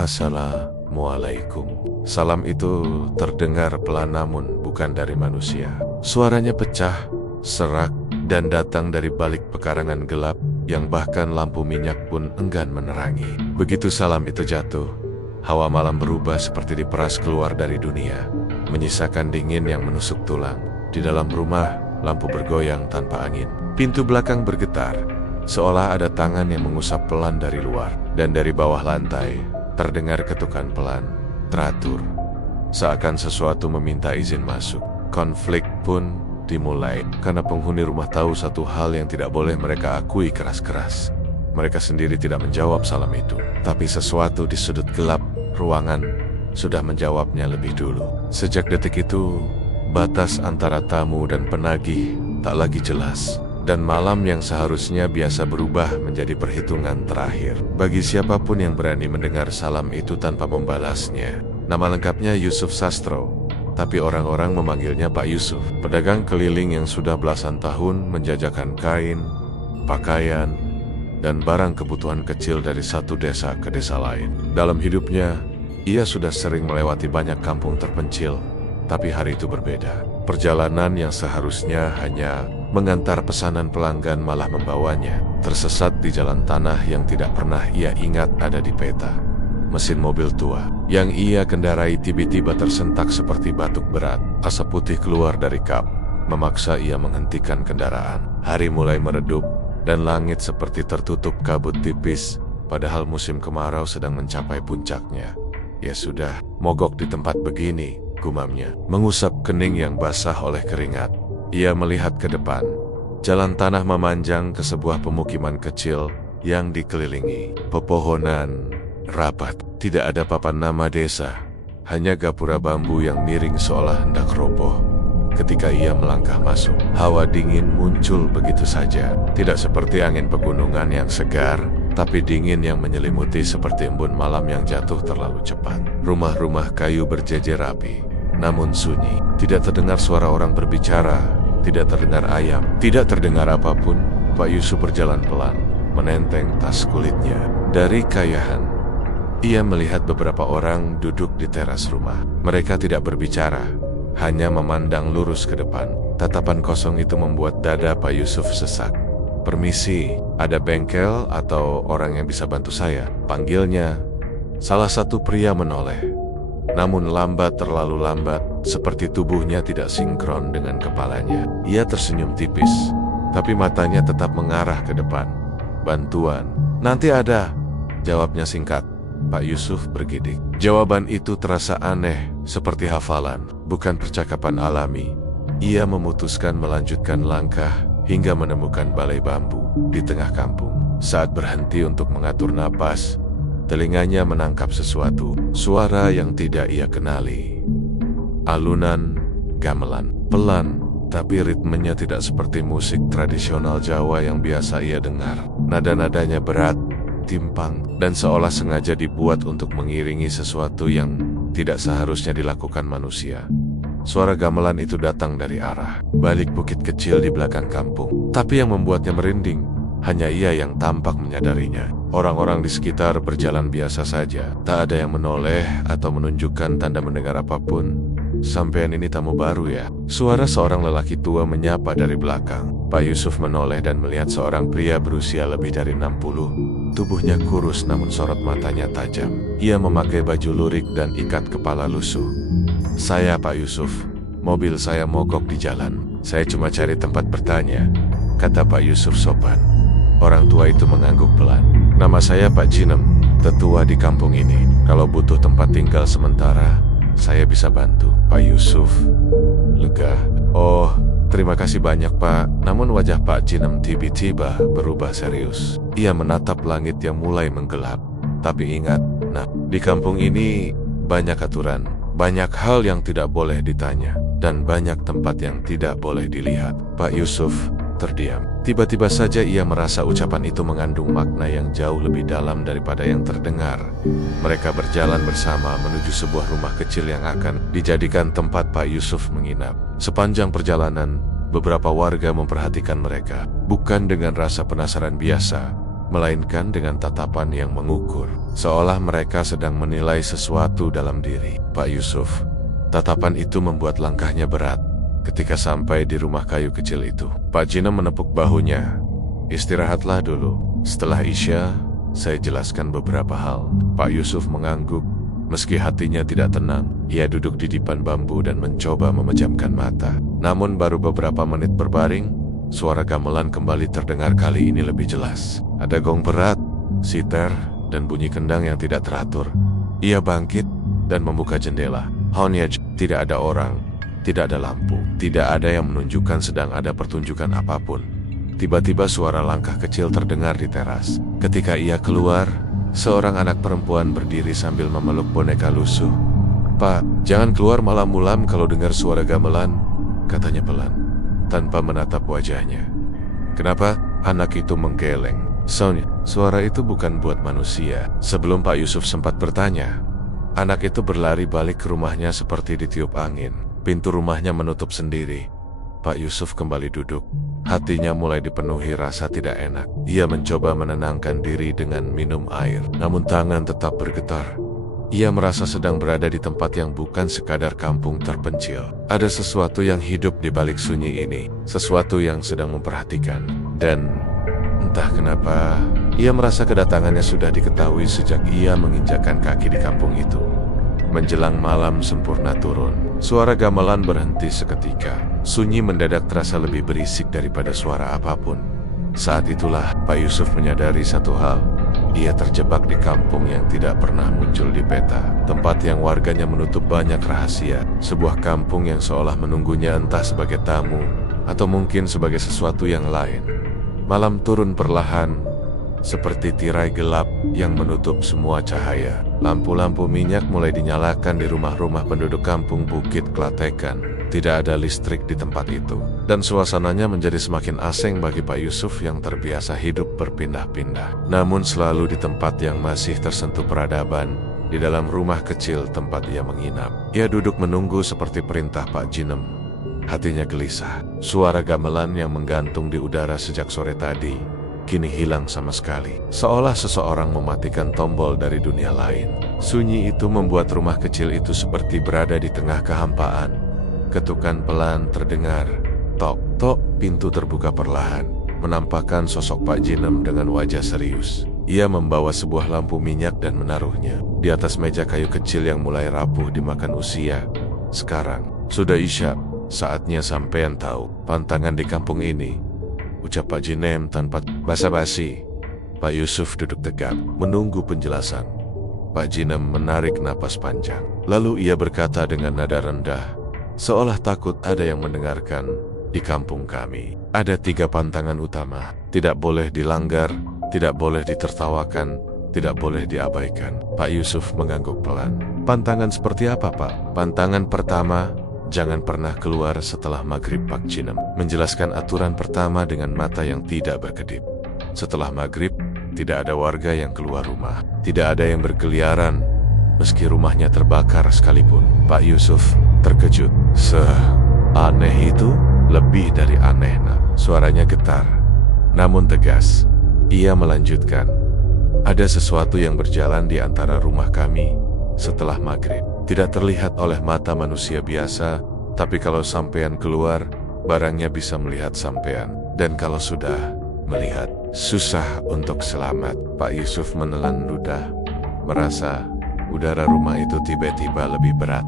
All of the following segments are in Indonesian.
Assalamualaikum. Salam itu terdengar pelan namun bukan dari manusia. Suaranya pecah, serak, dan datang dari balik pekarangan gelap yang bahkan lampu minyak pun enggan menerangi. Begitu salam itu jatuh, hawa malam berubah seperti diperas keluar dari dunia, menyisakan dingin yang menusuk tulang. Di dalam rumah, lampu bergoyang tanpa angin. Pintu belakang bergetar, seolah ada tangan yang mengusap pelan dari luar. Dan dari bawah lantai, terdengar ketukan pelan, teratur. Seakan sesuatu meminta izin masuk. Konflik pun dimulai karena penghuni rumah tahu satu hal yang tidak boleh mereka akui keras-keras. Mereka sendiri tidak menjawab salam itu, tapi sesuatu di sudut gelap ruangan sudah menjawabnya lebih dulu. Sejak detik itu, batas antara tamu dan penagih tak lagi jelas, dan malam yang seharusnya biasa berubah menjadi perhitungan terakhir. Bagi siapapun yang berani mendengar salam itu tanpa membalasnya. Nama lengkapnya Yusuf Sastro, tapi orang-orang memanggilnya Pak Yusuf. Pedagang keliling yang sudah belasan tahun menjajakan kain, pakaian, dan barang kebutuhan kecil dari satu desa ke desa lain. Dalam hidupnya, ia sudah sering melewati banyak kampung terpencil, tapi hari itu berbeda. Perjalanan yang seharusnya hanya mengantar pesanan pelanggan malah membawanya tersesat di jalan tanah yang tidak pernah ia ingat ada di peta. Mesin mobil tua yang ia kendarai tiba-tiba tersentak seperti batuk berat. Asap putih keluar dari kap, memaksa ia menghentikan kendaraan. Hari mulai meredup, dan langit seperti tertutup kabut tipis, padahal musim kemarau sedang mencapai puncaknya. Ya sudah, mogok di tempat begini, gumamnya. Mengusap kening yang basah oleh keringat, ia melihat ke depan. Jalan tanah memanjang ke sebuah pemukiman kecil yang dikelilingi pepohonan rapat. Tidak ada papan nama desa, hanya gapura bambu yang miring seolah hendak roboh. Ketika ia melangkah masuk, hawa dingin muncul begitu saja. Tidak seperti angin pegunungan yang segar, tapi dingin yang menyelimuti seperti embun malam yang jatuh terlalu cepat. Rumah-rumah kayu berjejer rapi, namun sunyi. Tidak terdengar suara orang berbicara, tidak terdengar ayam, tidak terdengar apapun. Pak Yusuf berjalan pelan, menenteng tas kulitnya. Dari kayahan, ia melihat beberapa orang duduk di teras rumah. Mereka tidak berbicara, hanya memandang lurus ke depan. Tatapan kosong itu membuat dada Pak Yusuf sesak. "Permisi, ada bengkel atau orang yang bisa bantu saya?" panggilnya. Salah satu pria menoleh, namun lambat, terlalu lambat, seperti tubuhnya tidak sinkron dengan kepalanya. Ia tersenyum tipis, tapi matanya tetap mengarah ke depan. "Bantuan? Nanti ada," jawabnya singkat. Pak Yusuf bergidik. Jawaban itu terasa aneh, seperti hafalan, bukan percakapan alami. Ia memutuskan melanjutkan langkah hingga menemukan balai bambu di tengah kampung. Saat berhenti untuk mengatur napas, telinganya menangkap sesuatu, suara yang tidak ia kenali. Alunan gamelan, pelan, tapi ritmenya tidak seperti musik tradisional Jawa yang biasa ia dengar. Nada-nadanya berat, timpang, dan seolah sengaja dibuat untuk mengiringi sesuatu yang tidak seharusnya dilakukan manusia. Suara gamelan itu datang dari arah balik bukit kecil di belakang kampung, tapi yang membuatnya merinding, hanya ia yang tampak menyadarinya. Orang-orang di sekitar berjalan biasa saja, tak ada yang menoleh atau menunjukkan tanda mendengar apapun. "Sampean ini tamu baru ya?" Suara seorang lelaki tua menyapa dari belakang. Pak Yusuf menoleh dan melihat seorang pria berusia lebih dari 60. Tubuhnya kurus namun sorot matanya tajam. Ia memakai baju lurik dan ikat kepala lusuh. "Saya Pak Yusuf, mobil saya mogok di jalan. Saya cuma cari tempat bertanya," kata Pak Yusuf sopan. Orang tua itu mengangguk pelan. "Nama saya Pak Jinem, tetua di kampung ini. Kalau butuh tempat tinggal sementara, saya bisa bantu." Pak Yusuf lega. "Oh, terima kasih banyak Pak." Namun wajah Pak Jinem tiba-tiba berubah serius. Ia menatap langit yang mulai menggelap. "Tapi ingat, nah, di kampung ini banyak aturan, banyak hal yang tidak boleh ditanya, dan banyak tempat yang tidak boleh dilihat." Pak Yusuf terdiam. Tiba-tiba saja ia merasa ucapan itu mengandung makna yang jauh lebih dalam daripada yang terdengar. Mereka berjalan bersama menuju sebuah rumah kecil yang akan dijadikan tempat Pak Yusuf menginap. Sepanjang perjalanan, beberapa warga memperhatikan mereka, bukan dengan rasa penasaran biasa, melainkan dengan tatapan yang mengukur. seolah mereka sedang menilai sesuatu dalam diri. Pak Yusuf, tatapan itu membuat langkahnya berat. Ketika sampai di rumah kayu kecil itu, Pak Jinem menepuk bahunya. Istirahatlah dulu. Setelah Isya, saya jelaskan beberapa hal. Pak Yusuf mengangguk. Meski hatinya tidak tenang, ia duduk di dipan bambu dan mencoba memejamkan mata. Namun baru beberapa menit berbaring, suara gamelan kembali terdengar, kali ini lebih jelas. Ada gong berat, sitar, dan bunyi kendang yang tidak teratur. Ia bangkit dan membuka jendela. Hanya tidak ada orang, tidak ada lampu, tidak ada yang menunjukkan sedang ada pertunjukan apapun. Tiba-tiba suara langkah kecil terdengar di teras. Ketika ia keluar, seorang anak perempuan berdiri sambil memeluk boneka lusuh. "Pak, jangan keluar malam-malam kalau dengar suara gamelan," katanya pelan, tanpa menatap wajahnya. "Kenapa?" Anak itu menggeleng. "Sonya, suara itu bukan buat manusia." Sebelum Pak Yusuf sempat bertanya, anak itu berlari balik ke rumahnya seperti ditiup angin. Pintu rumahnya menutup sendiri. Pak Yusuf kembali duduk. Hatinya mulai dipenuhi rasa tidak enak. Ia mencoba menenangkan diri dengan minum air, namun tangan tetap bergetar. Ia merasa sedang berada di tempat yang bukan sekadar kampung terpencil. Ada sesuatu yang hidup di balik sunyi ini, sesuatu yang sedang memperhatikan. Dan entah kenapa, ia merasa kedatangannya sudah diketahui sejak ia menginjakkan kaki di kampung itu. Menjelang malam sempurna turun, suara gamelan berhenti seketika. Sunyi mendadak terasa lebih berisik daripada suara apapun. Saat itulah Pak Yusuf menyadari satu hal. Ia terjebak di kampung yang tidak pernah muncul di peta. Tempat yang warganya menutup banyak rahasia. Sebuah kampung yang seolah menunggunya entah sebagai tamu atau mungkin sebagai sesuatu yang lain. Malam turun perlahan, seperti tirai gelap yang menutup semua cahaya. Lampu-lampu minyak mulai dinyalakan di rumah-rumah penduduk kampung Bukit Klatekan. Tidak ada listrik di tempat itu, dan suasananya menjadi semakin asing bagi Pak Yusuf yang terbiasa hidup berpindah-pindah. Namun selalu di tempat yang masih tersentuh peradaban, di dalam rumah kecil tempat ia menginap. Ia duduk menunggu seperti perintah Pak Jinem. Hatinya gelisah. Suara gamelan yang menggantung di udara sejak sore tadi kini hilang sama sekali. Seolah seseorang mematikan tombol dari dunia lain. Sunyi itu membuat rumah kecil itu seperti berada di tengah kehampaan. Ketukan pelan terdengar. Tok, tok, pintu terbuka perlahan, menampakkan sosok Pak Jinem dengan wajah serius. Ia membawa sebuah lampu minyak dan menaruhnya di atas meja kayu kecil yang mulai rapuh dimakan usia. "Sekarang sudah Isya, saatnya sampean tahu pantangan di kampung ini," ucap Pak Jinem tanpa basa-basi. Pak Yusuf duduk tegak, menunggu penjelasan. Pak Jinem menarik napas panjang. Lalu ia berkata dengan nada rendah, seolah takut ada yang mendengarkan. "Di kampung kami ada 3 pantangan utama. Tidak boleh dilanggar, tidak boleh ditertawakan, tidak boleh diabaikan." Pak Yusuf mengangguk pelan. "Pantangan seperti apa, Pak?" "Pantangan pertama, jangan pernah keluar setelah maghrib." Pak Jinem menjelaskan aturan pertama dengan mata yang tidak berkedip. Setelah maghrib, tidak ada warga yang keluar rumah. Tidak ada yang berkeliaran, meski rumahnya terbakar sekalipun. Pak Yusuf terkejut. "Seaneh itu?" "Lebih dari aneh, Nak." Suaranya getar, namun tegas. Ia melanjutkan, "Ada sesuatu yang berjalan di antara rumah kami setelah maghrib. Tidak terlihat oleh mata manusia biasa, tapi kalau sampean keluar, barangnya bisa melihat sampean. Dan kalau sudah melihat, susah untuk selamat." Pak Yusuf menelan ludah, merasa udara rumah itu tiba-tiba lebih berat.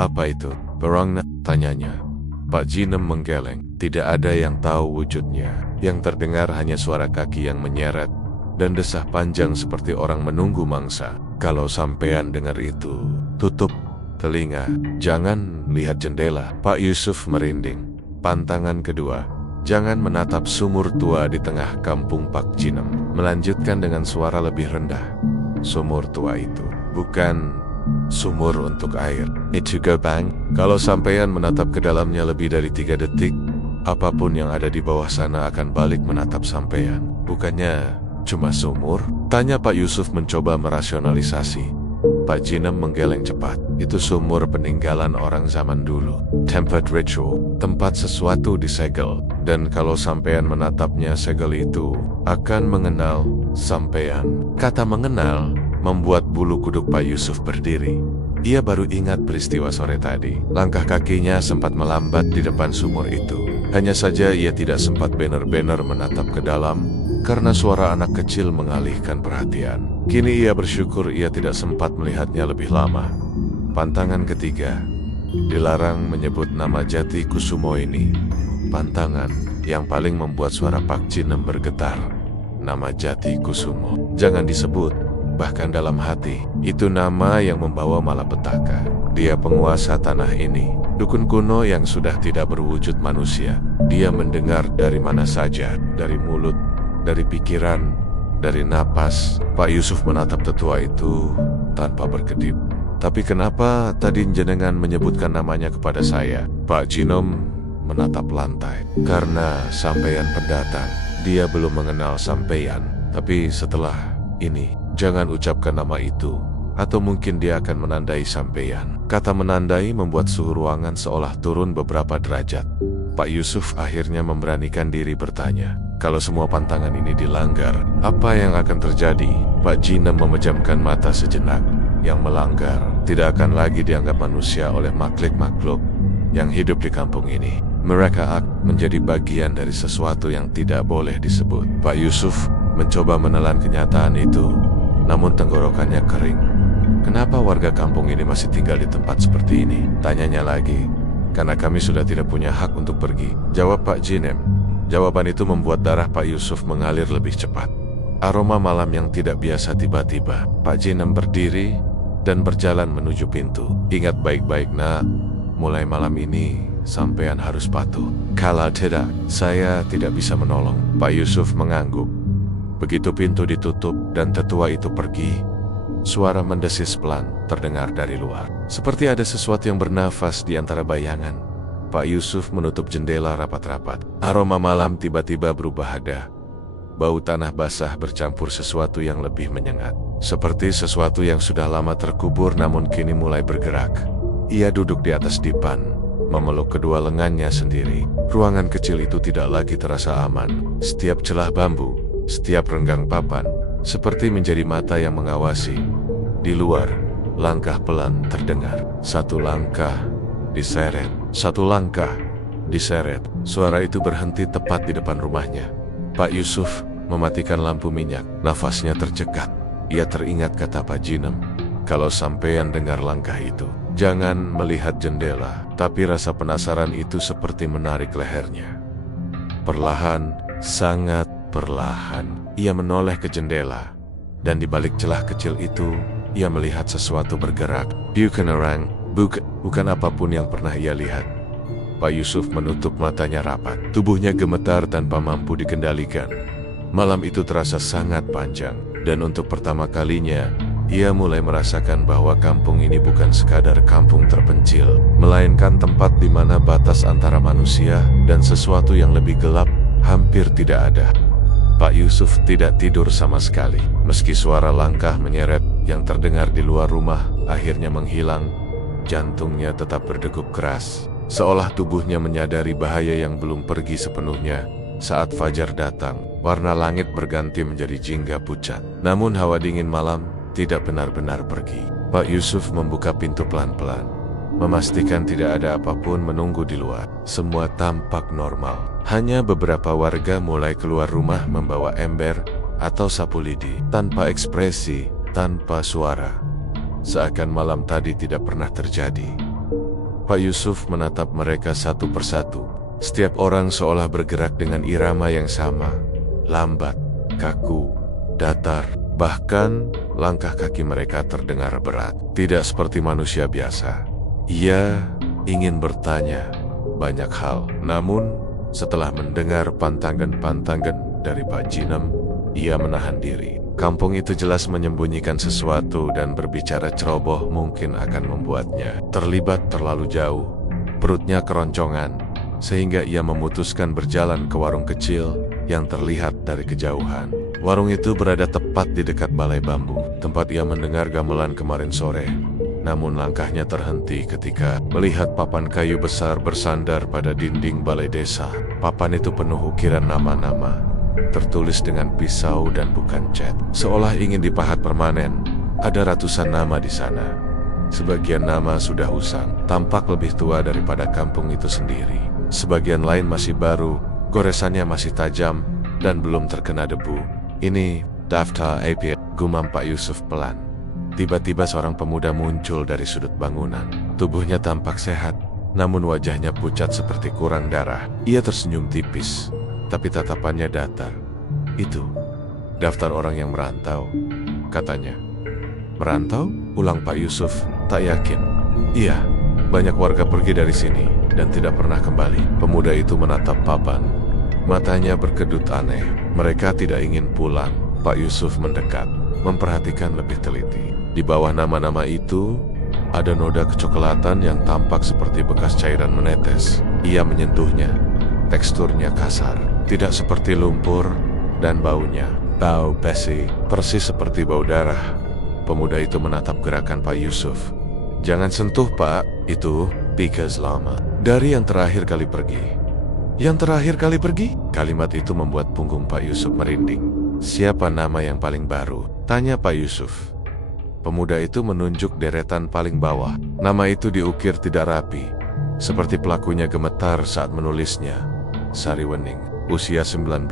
"Apa itu, Berongna?" tanyanya. Pak Jinem menggeleng. Tidak ada yang tahu wujudnya. Yang terdengar hanya suara kaki yang menyeret dan desah panjang seperti orang menunggu mangsa. "Kalau sampean dengar itu, tutup telinga. Jangan lihat jendela." Pak Yusuf merinding. Pantangan kedua, jangan menatap sumur tua di tengah kampung. Pak Jinem melanjutkan dengan suara lebih rendah. "Sumur tua itu bukan sumur untuk air. Itu gobang. Kalau sampean menatap ke dalamnya lebih dari 3 detik, apapun yang ada di bawah sana akan balik menatap sampean." "Bukannya cuma sumur?" tanya Pak Yusuf mencoba merasionalisasi. Pak Jinem menggeleng cepat. "Itu sumur peninggalan orang zaman dulu. Tempat ritual, tempat sesuatu disegel. Dan kalau sampean menatapnya, segel itu akan mengenal sampean." Kata mengenal membuat bulu kuduk Pak Yusuf berdiri. Ia baru ingat peristiwa sore tadi. Langkah kakinya sempat melambat di depan sumur itu. Hanya saja ia tidak sempat benar-benar menatap ke dalam karena suara anak kecil mengalihkan perhatian. Kini ia bersyukur ia tidak sempat melihatnya lebih lama. Pantangan ketiga. Dilarang menyebut nama Jati Kusumo ini. Pantangan yang paling membuat suara Pak Jinem bergetar. Nama Jati Kusumo jangan disebut, bahkan dalam hati. Itu nama yang membawa malapetaka. Dia penguasa tanah ini, dukun kuno yang sudah tidak berwujud manusia. Dia mendengar dari mana saja, dari mulut, dari pikiran, dari napas. Pak Yusuf menatap tetua itu tanpa berkedip. Tapi kenapa tadi jenengan menyebutkan namanya kepada saya? Pak Jinem menatap lantai. Karena sampeyan pendatang. Dia belum mengenal sampeyan. Tapi setelah ini, jangan ucapkan nama itu. Atau mungkin dia akan menandai sampeyan. Kata menandai membuat suhu ruangan seolah turun beberapa derajat. Pak Yusuf akhirnya memberanikan diri bertanya. Kalau semua pantangan ini dilanggar, apa yang akan terjadi? Pak Jinem memejamkan mata sejenak. Yang melanggar tidak akan lagi dianggap manusia oleh makhluk-makhluk yang hidup di kampung ini. Mereka akan menjadi bagian dari sesuatu yang tidak boleh disebut. Pak Yusuf mencoba menelan kenyataan itu, namun tenggorokannya kering. Kenapa warga kampung ini masih tinggal di tempat seperti ini? Tanyanya lagi. Karena kami sudah tidak punya hak untuk pergi, jawab Pak Jinem. Jawaban itu membuat darah Pak Yusuf mengalir lebih cepat. Aroma malam yang tidak biasa tiba-tiba. Pak Jinem berdiri dan berjalan menuju pintu. Ingat baik-baik nak, mulai malam ini sampean harus patuh. Kalau tidak, saya tidak bisa menolong. Pak Yusuf mengangguk. Begitu pintu ditutup dan tetua itu pergi, suara mendesis pelan terdengar dari luar. Seperti ada sesuatu yang bernafas di antara bayangan. Pak Yusuf menutup jendela rapat-rapat. Aroma malam tiba-tiba berubah hada. Bau tanah basah bercampur sesuatu yang lebih menyengat. Seperti sesuatu yang sudah lama terkubur namun kini mulai bergerak. Ia duduk di atas dipan, memeluk kedua lengannya sendiri. Ruangan kecil itu tidak lagi terasa aman. Setiap celah bambu, setiap renggang papan, seperti menjadi mata yang mengawasi. Di luar, langkah pelan terdengar. Satu langkah, diseret. Satu langkah, diseret. Suara itu berhenti tepat di depan rumahnya. Pak Yusuf mematikan lampu minyak. Nafasnya tercekat. Ia teringat kata Pak Jinem. Kalau sampean dengar langkah itu, jangan melihat jendela. Tapi rasa penasaran itu seperti menarik lehernya. Perlahan, sangat perlahan, ia menoleh ke jendela. Dan di balik celah kecil itu, ia melihat sesuatu bergerak. Bukan orang, bukan apapun yang pernah ia lihat. Pak Yusuf menutup matanya rapat. Tubuhnya gemetar tanpa mampu dikendalikan. Malam itu terasa sangat panjang. Dan untuk pertama kalinya, ia mulai merasakan bahwa kampung ini bukan sekadar kampung terpencil, melainkan tempat di mana batas antara manusia dan sesuatu yang lebih gelap hampir tidak ada. Pak Yusuf tidak tidur sama sekali. Meski suara langkah menyeret yang terdengar di luar rumah akhirnya menghilang, jantungnya tetap berdegup keras. Seolah tubuhnya menyadari bahaya yang belum pergi sepenuhnya. Saat fajar datang, warna langit berganti menjadi jingga pucat. Namun hawa dingin malam tidak benar-benar pergi. Pak Yusuf membuka pintu pelan-pelan, memastikan tidak ada apapun menunggu di luar. Semua tampak normal. Hanya beberapa warga mulai keluar rumah membawa ember atau sapu lidi, tanpa ekspresi, tanpa suara. Seakan malam tadi tidak pernah terjadi. Pak Yusuf menatap mereka satu persatu. Setiap orang seolah bergerak dengan irama yang sama. Lambat, kaku, datar. Bahkan langkah kaki mereka terdengar berat. Tidak seperti manusia biasa. Ia ingin bertanya banyak hal. Namun setelah mendengar pantangan-pantangan dari Pak Jinem, ia menahan diri. Kampung itu jelas menyembunyikan sesuatu dan berbicara ceroboh mungkin akan membuatnya terlibat terlalu jauh. Perutnya keroncongan, sehingga ia memutuskan berjalan ke warung kecil yang terlihat dari kejauhan. Warung itu berada tepat di dekat balai bambu, tempat ia mendengar gamelan kemarin sore. Namun langkahnya terhenti ketika melihat papan kayu besar bersandar pada dinding balai desa. Papan itu penuh ukiran nama-nama, tertulis dengan pisau dan bukan cat, seolah ingin dipahat permanen. Ada ratusan nama di sana. Sebagian nama sudah usang, tampak lebih tua daripada kampung itu sendiri. Sebagian lain masih baru, goresannya masih tajam, dan belum terkena debu. Ini daftar AP, gumam Pak Yusuf pelan. Tiba-tiba seorang pemuda muncul dari sudut bangunan. Tubuhnya tampak sehat, namun wajahnya pucat seperti kurang darah. Ia tersenyum tipis, tapi tatapannya datar. Itu daftar orang yang merantau, katanya. Merantau? Ulang Pak Yusuf, tak yakin. Iya, banyak warga pergi dari sini dan tidak pernah kembali. Pemuda itu menatap papan. Matanya berkedut aneh. Mereka tidak ingin pulang. Pak Yusuf mendekat, memperhatikan lebih teliti. Di bawah nama-nama itu, ada noda kecoklatan yang tampak seperti bekas cairan menetes. Ia menyentuhnya. Teksturnya kasar, tidak seperti lumpur, dan baunya, bau besi, persis seperti bau darah. Pemuda itu menatap gerakan Pak Yusuf. Jangan sentuh Pak, itu Pikas lama. Dari yang terakhir kali pergi. Yang terakhir kali pergi? Kalimat itu membuat punggung Pak Yusuf merinding. Siapa nama yang paling baru? Tanya Pak Yusuf. Pemuda itu menunjuk deretan paling bawah. Nama itu diukir tidak rapi, seperti pelakunya gemetar saat menulisnya. Sariwening, usia 19,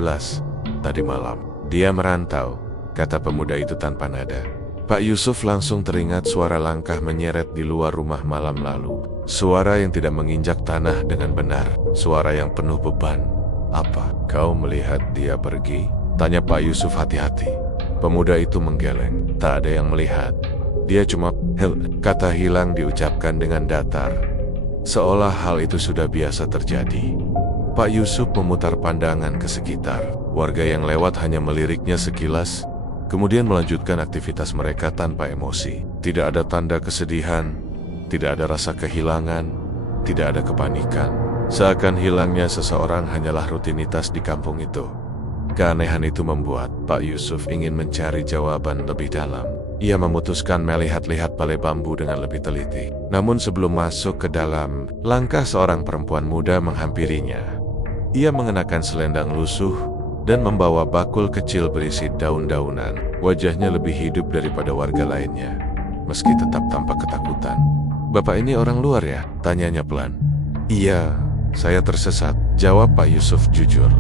tadi malam. Dia merantau, kata pemuda itu tanpa nada. Pak Yusuf langsung teringat suara langkah menyeret di luar rumah malam lalu. Suara yang tidak menginjak tanah dengan benar. Suara yang penuh beban. Apa? Kau melihat dia pergi? Tanya Pak Yusuf hati-hati. Pemuda itu menggeleng. Tak ada yang melihat. Dia cuma kata hilang diucapkan dengan datar, seolah hal itu sudah biasa terjadi. Pak Yusuf memutar pandangan ke sekitar. Warga yang lewat hanya meliriknya sekilas, kemudian melanjutkan aktivitas mereka tanpa emosi. Tidak ada tanda kesedihan, tidak ada rasa kehilangan, tidak ada kepanikan. Seakan hilangnya seseorang hanyalah rutinitas di kampung itu. Keanehan itu membuat Pak Yusuf ingin mencari jawaban lebih dalam. Ia memutuskan melihat-lihat balai bambu dengan lebih teliti. Namun sebelum masuk ke dalam, langkah seorang perempuan muda menghampirinya. Ia mengenakan selendang lusuh dan membawa bakul kecil berisi daun-daunan. Wajahnya lebih hidup daripada warga lainnya, meski tetap tampak ketakutan. Bapak ini orang luar ya? Tanyanya pelan. Iya, saya tersesat, jawab Pak Yusuf jujur.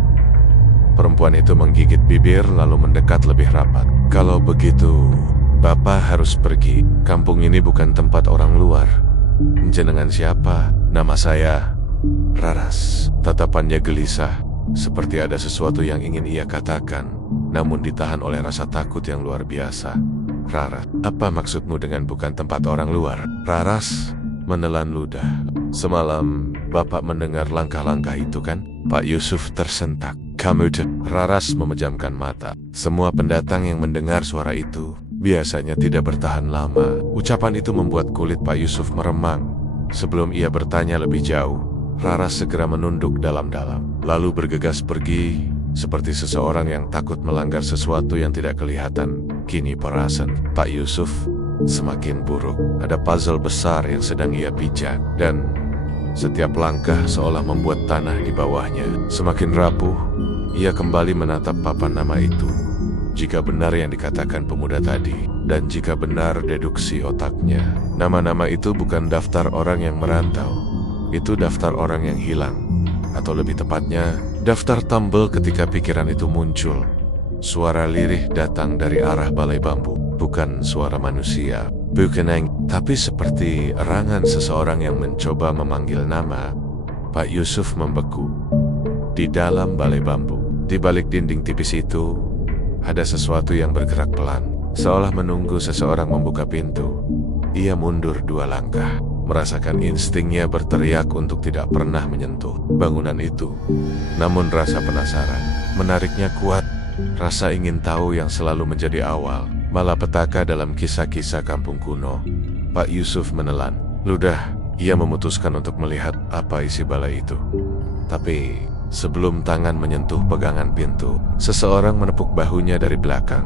Perempuan itu menggigit bibir lalu mendekat lebih rapat. Kalau begitu, Bapak harus pergi. Kampung ini bukan tempat orang luar. Jenengan siapa? Nama saya Raras. Tatapannya gelisah, seperti ada sesuatu yang ingin ia katakan, namun ditahan oleh rasa takut yang luar biasa. Raras, apa maksudmu dengan bukan tempat orang luar? Raras menelan ludah. Semalam Bapak mendengar langkah-langkah itu kan? Pak Yusuf tersentak. Kamu Raras memejamkan mata. Semua pendatang yang mendengar suara itu biasanya tidak bertahan lama. Ucapan itu membuat kulit Pak Yusuf meremang. Sebelum ia bertanya lebih jauh, Raras segera menunduk dalam-dalam, lalu bergegas pergi seperti seseorang yang takut melanggar sesuatu yang tidak kelihatan. Kini perasaan Pak Yusuf semakin buruk. Ada puzzle besar yang sedang ia pijak, dan setiap langkah seolah membuat tanah di bawahnya semakin rapuh. Ia kembali menatap papan nama itu. Jika benar yang dikatakan pemuda tadi, dan jika benar deduksi otaknya, nama-nama itu bukan daftar orang yang merantau. Itu daftar orang yang hilang. Atau lebih tepatnya, daftar tambel ketika pikiran itu muncul. Suara lirih datang dari arah balai bambu. Bukan suara manusia, bukan tapi seperti erangan seseorang yang mencoba memanggil nama. Pak Yusuf membeku. Di dalam balai bambu, di balik dinding tipis itu, ada sesuatu yang bergerak pelan, seolah menunggu seseorang membuka pintu. Ia mundur 2 langkah, merasakan instingnya berteriak untuk tidak pernah menyentuh bangunan itu. Namun rasa penasaran menariknya kuat, rasa ingin tahu yang selalu menjadi awal malapetaka dalam kisah-kisah kampung kuno. Pak Yusuf menelan ludah. Ia memutuskan untuk melihat apa isi balai itu. Tapi sebelum tangan menyentuh pegangan pintu, seseorang menepuk bahunya dari belakang.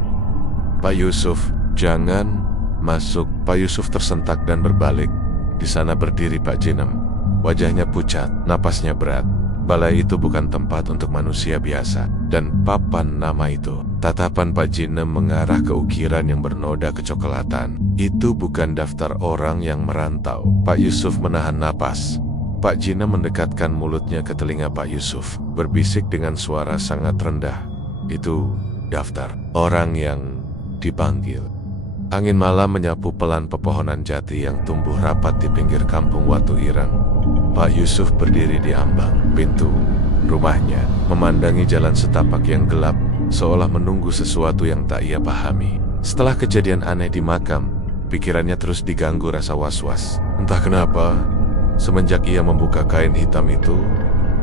Pak Yusuf, jangan masuk. Pak Yusuf tersentak dan berbalik. Di sana berdiri Pak Jinem. Wajahnya pucat, napasnya berat. Balai itu bukan tempat untuk manusia biasa. dan papan nama itu. Tatapan Pak Jinem mengarah ke ukiran yang bernoda kecoklatan. Itu bukan daftar orang yang merantau. Pak Yusuf menahan napas. Pak Jinem mendekatkan mulutnya ke telinga Pak Yusuf, berbisik dengan suara sangat rendah. Itu daftar orang yang dipanggil. Angin malam menyapu pelan pepohonan jati yang tumbuh rapat di pinggir kampung Watu Ireng. Pak Yusuf berdiri di ambang pintu rumahnya, memandangi jalan setapak yang gelap, seolah menunggu sesuatu yang tak ia pahami. Setelah kejadian aneh di makam, pikirannya terus diganggu rasa was-was. Entah kenapa, semenjak ia membuka kain hitam itu,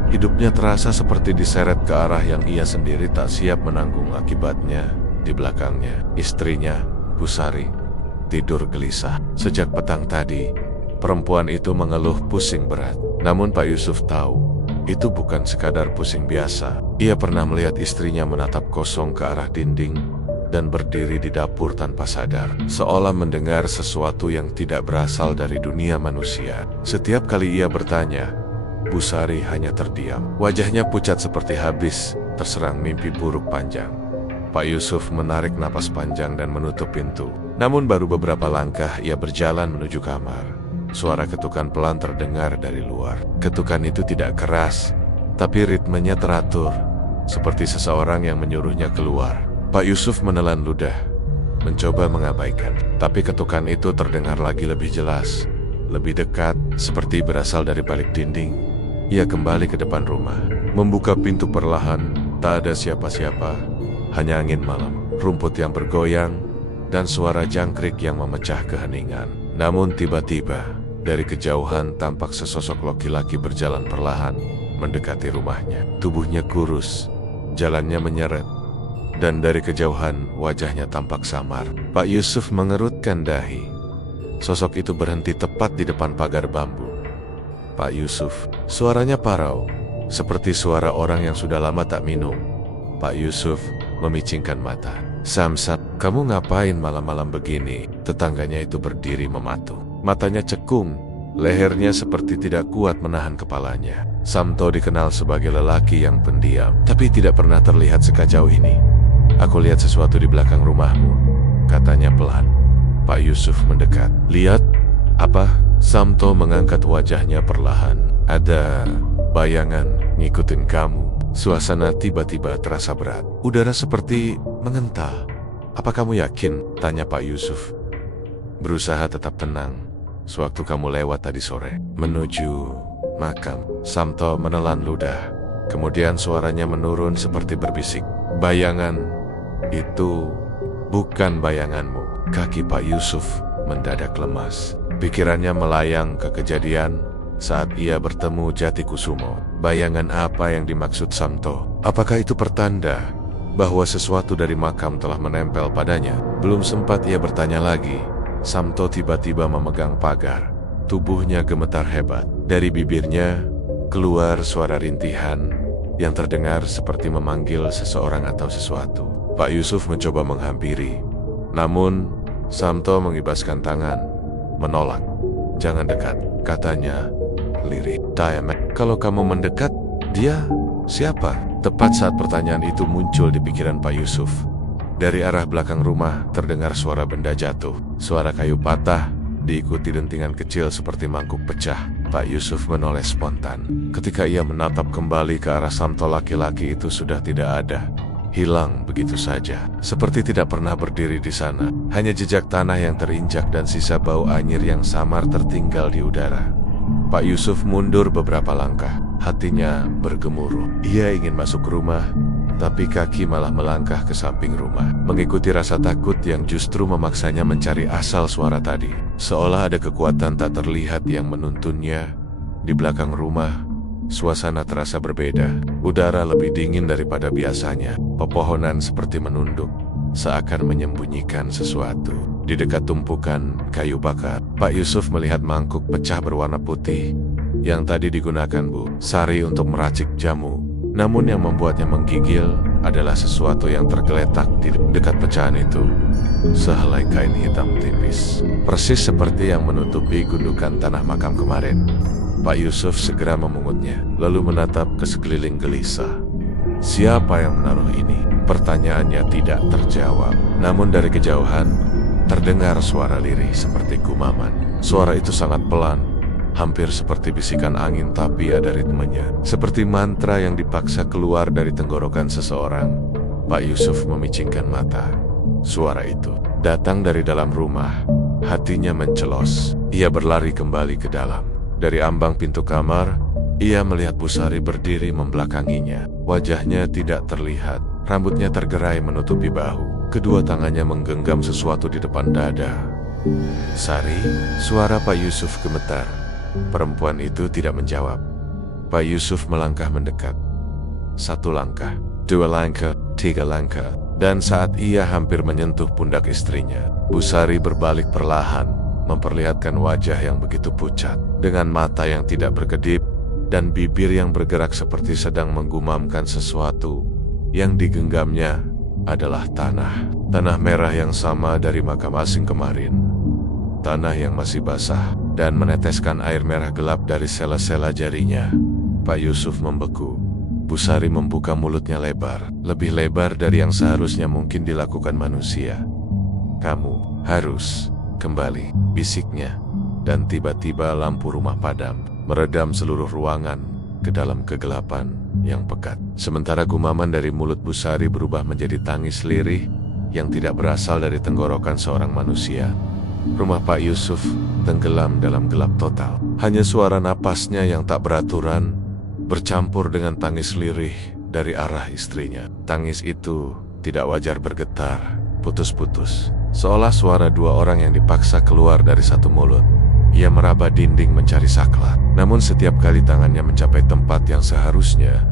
hidupnya terasa seperti diseret ke arah yang ia sendiri tak siap menanggung akibatnya. Di belakangnya, istrinya, Bu Sari, tidur gelisah. Sejak petang tadi, perempuan itu mengeluh pusing berat. Namun Pak Yusuf tahu, itu bukan sekadar pusing biasa. Ia pernah melihat istrinya menatap kosong ke arah dinding dan berdiri di dapur tanpa sadar, seolah mendengar sesuatu yang tidak berasal dari dunia manusia. Setiap kali ia bertanya, Bu Sari hanya terdiam. Wajahnya pucat seperti habis terserang mimpi buruk panjang. Pak Yusuf menarik napas panjang dan menutup pintu. Namun baru beberapa langkah ia berjalan menuju kamar. Suara ketukan pelan terdengar dari luar. Ketukan itu tidak keras, tapi ritmenya teratur, seperti seseorang yang menyuruhnya keluar. Pak Yusuf menelan ludah, mencoba mengabaikan. Tapi ketukan itu terdengar lagi lebih jelas, lebih dekat, seperti berasal dari balik dinding. Ia kembali ke depan rumah, membuka pintu perlahan. Tak ada siapa-siapa, hanya angin malam, rumput yang bergoyang, dan suara jangkrik yang memecah keheningan. Namun tiba-tiba, dari kejauhan tampak sesosok laki-laki berjalan perlahan mendekati rumahnya. Tubuhnya kurus, jalannya menyeret, dan dari kejauhan wajahnya tampak samar. Pak Yusuf mengerutkan dahi. Sosok itu berhenti tepat di depan pagar bambu. Pak Yusuf, suaranya parau, seperti suara orang yang sudah lama tak minum. Pak Yusuf memicingkan mata. Samsat, kamu ngapain malam-malam begini? Tetangganya itu berdiri mematuh. Matanya cekung, lehernya seperti tidak kuat menahan kepalanya. Samto dikenal sebagai lelaki yang pendiam, tapi tidak pernah terlihat sekacau ini. Aku lihat sesuatu di belakang rumahmu, katanya pelan. Pak Yusuf mendekat. Lihat? Apa? Samto mengangkat wajahnya perlahan. Ada bayangan ngikutin kamu. Suasana tiba-tiba terasa berat. Udara seperti mengental. Apa kamu yakin? Tanya Pak Yusuf. Berusaha tetap tenang. Sewaktu kamu lewat tadi sore, menuju makam. Samto menelan ludah. Kemudian suaranya menurun seperti berbisik. Bayangan itu bukan bayanganmu. Kaki Pak Yusuf mendadak lemas. Pikirannya melayang ke kejadian saat ia bertemu Jatikusumo. Bayangan apa yang dimaksud Samto? Apakah itu pertanda bahwa sesuatu dari makam telah menempel padanya? Belum sempat ia bertanya lagi, Samto tiba-tiba memegang pagar. Tubuhnya gemetar hebat. Dari bibirnya keluar suara rintihan yang terdengar seperti memanggil seseorang atau sesuatu. Pak Yusuf mencoba menghampiri, namun Samto mengibaskan tangan, menolak. Jangan dekat, katanya lirih. Dayamek, kalau kamu mendekat, dia siapa? Tepat saat pertanyaan itu muncul di pikiran Pak Yusuf, dari arah belakang rumah terdengar suara benda jatuh. Suara kayu patah, diikuti dentingan kecil seperti mangkuk pecah. Pak Yusuf menoleh spontan. Ketika ia menatap kembali ke arah Samto, laki-laki itu sudah tidak ada. Hilang begitu saja, seperti tidak pernah berdiri di sana. Hanya jejak tanah yang terinjak dan sisa bau anyir yang samar tertinggal di udara. Pak Yusuf mundur beberapa langkah, hatinya bergemuruh. Ia ingin masuk rumah, tapi kaki malah melangkah ke samping rumah, mengikuti rasa takut yang justru memaksanya mencari asal suara tadi. Seolah ada kekuatan tak terlihat yang menuntunnya. Di belakang rumah, suasana terasa berbeda. Udara lebih dingin daripada biasanya. Pepohonan seperti menunduk, seakan menyembunyikan sesuatu. Di dekat tumpukan kayu bakar, Pak Yusuf melihat mangkuk pecah berwarna putih yang tadi digunakan Bu Sari untuk meracik jamu. Namun yang membuatnya menggigil adalah sesuatu yang tergeletak di dekat pecahan itu. Sehelai kain hitam tipis, persis seperti yang menutupi gundukan tanah makam kemarin. Pak Yusuf segera memungutnya, lalu menatap ke sekeliling gelisah. siapa yang menaruh ini? Pertanyaannya tidak terjawab. Namun dari kejauhan, terdengar suara lirih seperti gumaman. Suara itu sangat pelan, hampir seperti bisikan angin tapi ada ritmenya. Seperti mantra yang dipaksa keluar dari tenggorokan seseorang. Pak Yusuf memicingkan mata. Suara itu datang dari dalam rumah. Hatinya mencelos. Ia berlari kembali ke dalam. Dari ambang pintu kamar, ia melihat Busari berdiri membelakanginya. Wajahnya tidak terlihat. Rambutnya tergerai menutupi bahu. Kedua tangannya menggenggam sesuatu di depan dada. Sari, suara Pak Yusuf gemetar. Perempuan itu tidak menjawab. Pak Yusuf melangkah mendekat. 1 langkah, 2 langkah, 3 langkah. Dan saat ia hampir menyentuh pundak istrinya, Busari berbalik perlahan, memperlihatkan wajah yang begitu pucat, dengan mata yang tidak berkedip, dan bibir yang bergerak seperti sedang menggumamkan sesuatu. Yang digenggamnya adalah tanah. Tanah merah yang sama dari makam asing kemarin. Tanah yang masih basah, dan meneteskan air merah gelap dari sela-sela jarinya. Pak Yusuf membeku. Busari membuka mulutnya lebar, lebih lebar dari yang seharusnya mungkin dilakukan manusia. "Kamu harus kembali," bisiknya. Dan tiba-tiba lampu rumah padam, meredam seluruh ruangan ke dalam kegelapan yang pekat. Sementara gumaman dari mulut Busari berubah menjadi tangis lirih yang tidak berasal dari tenggorokan seorang manusia. Rumah Pak Yusuf tenggelam dalam gelap total. Hanya suara napasnya yang tak beraturan bercampur dengan tangis lirih dari arah istrinya. Tangis itu tidak wajar bergetar, putus-putus, seolah suara 2 orang yang dipaksa keluar dari satu mulut. Ia meraba dinding mencari saklar. Namun setiap kali tangannya mencapai tempat yang seharusnya,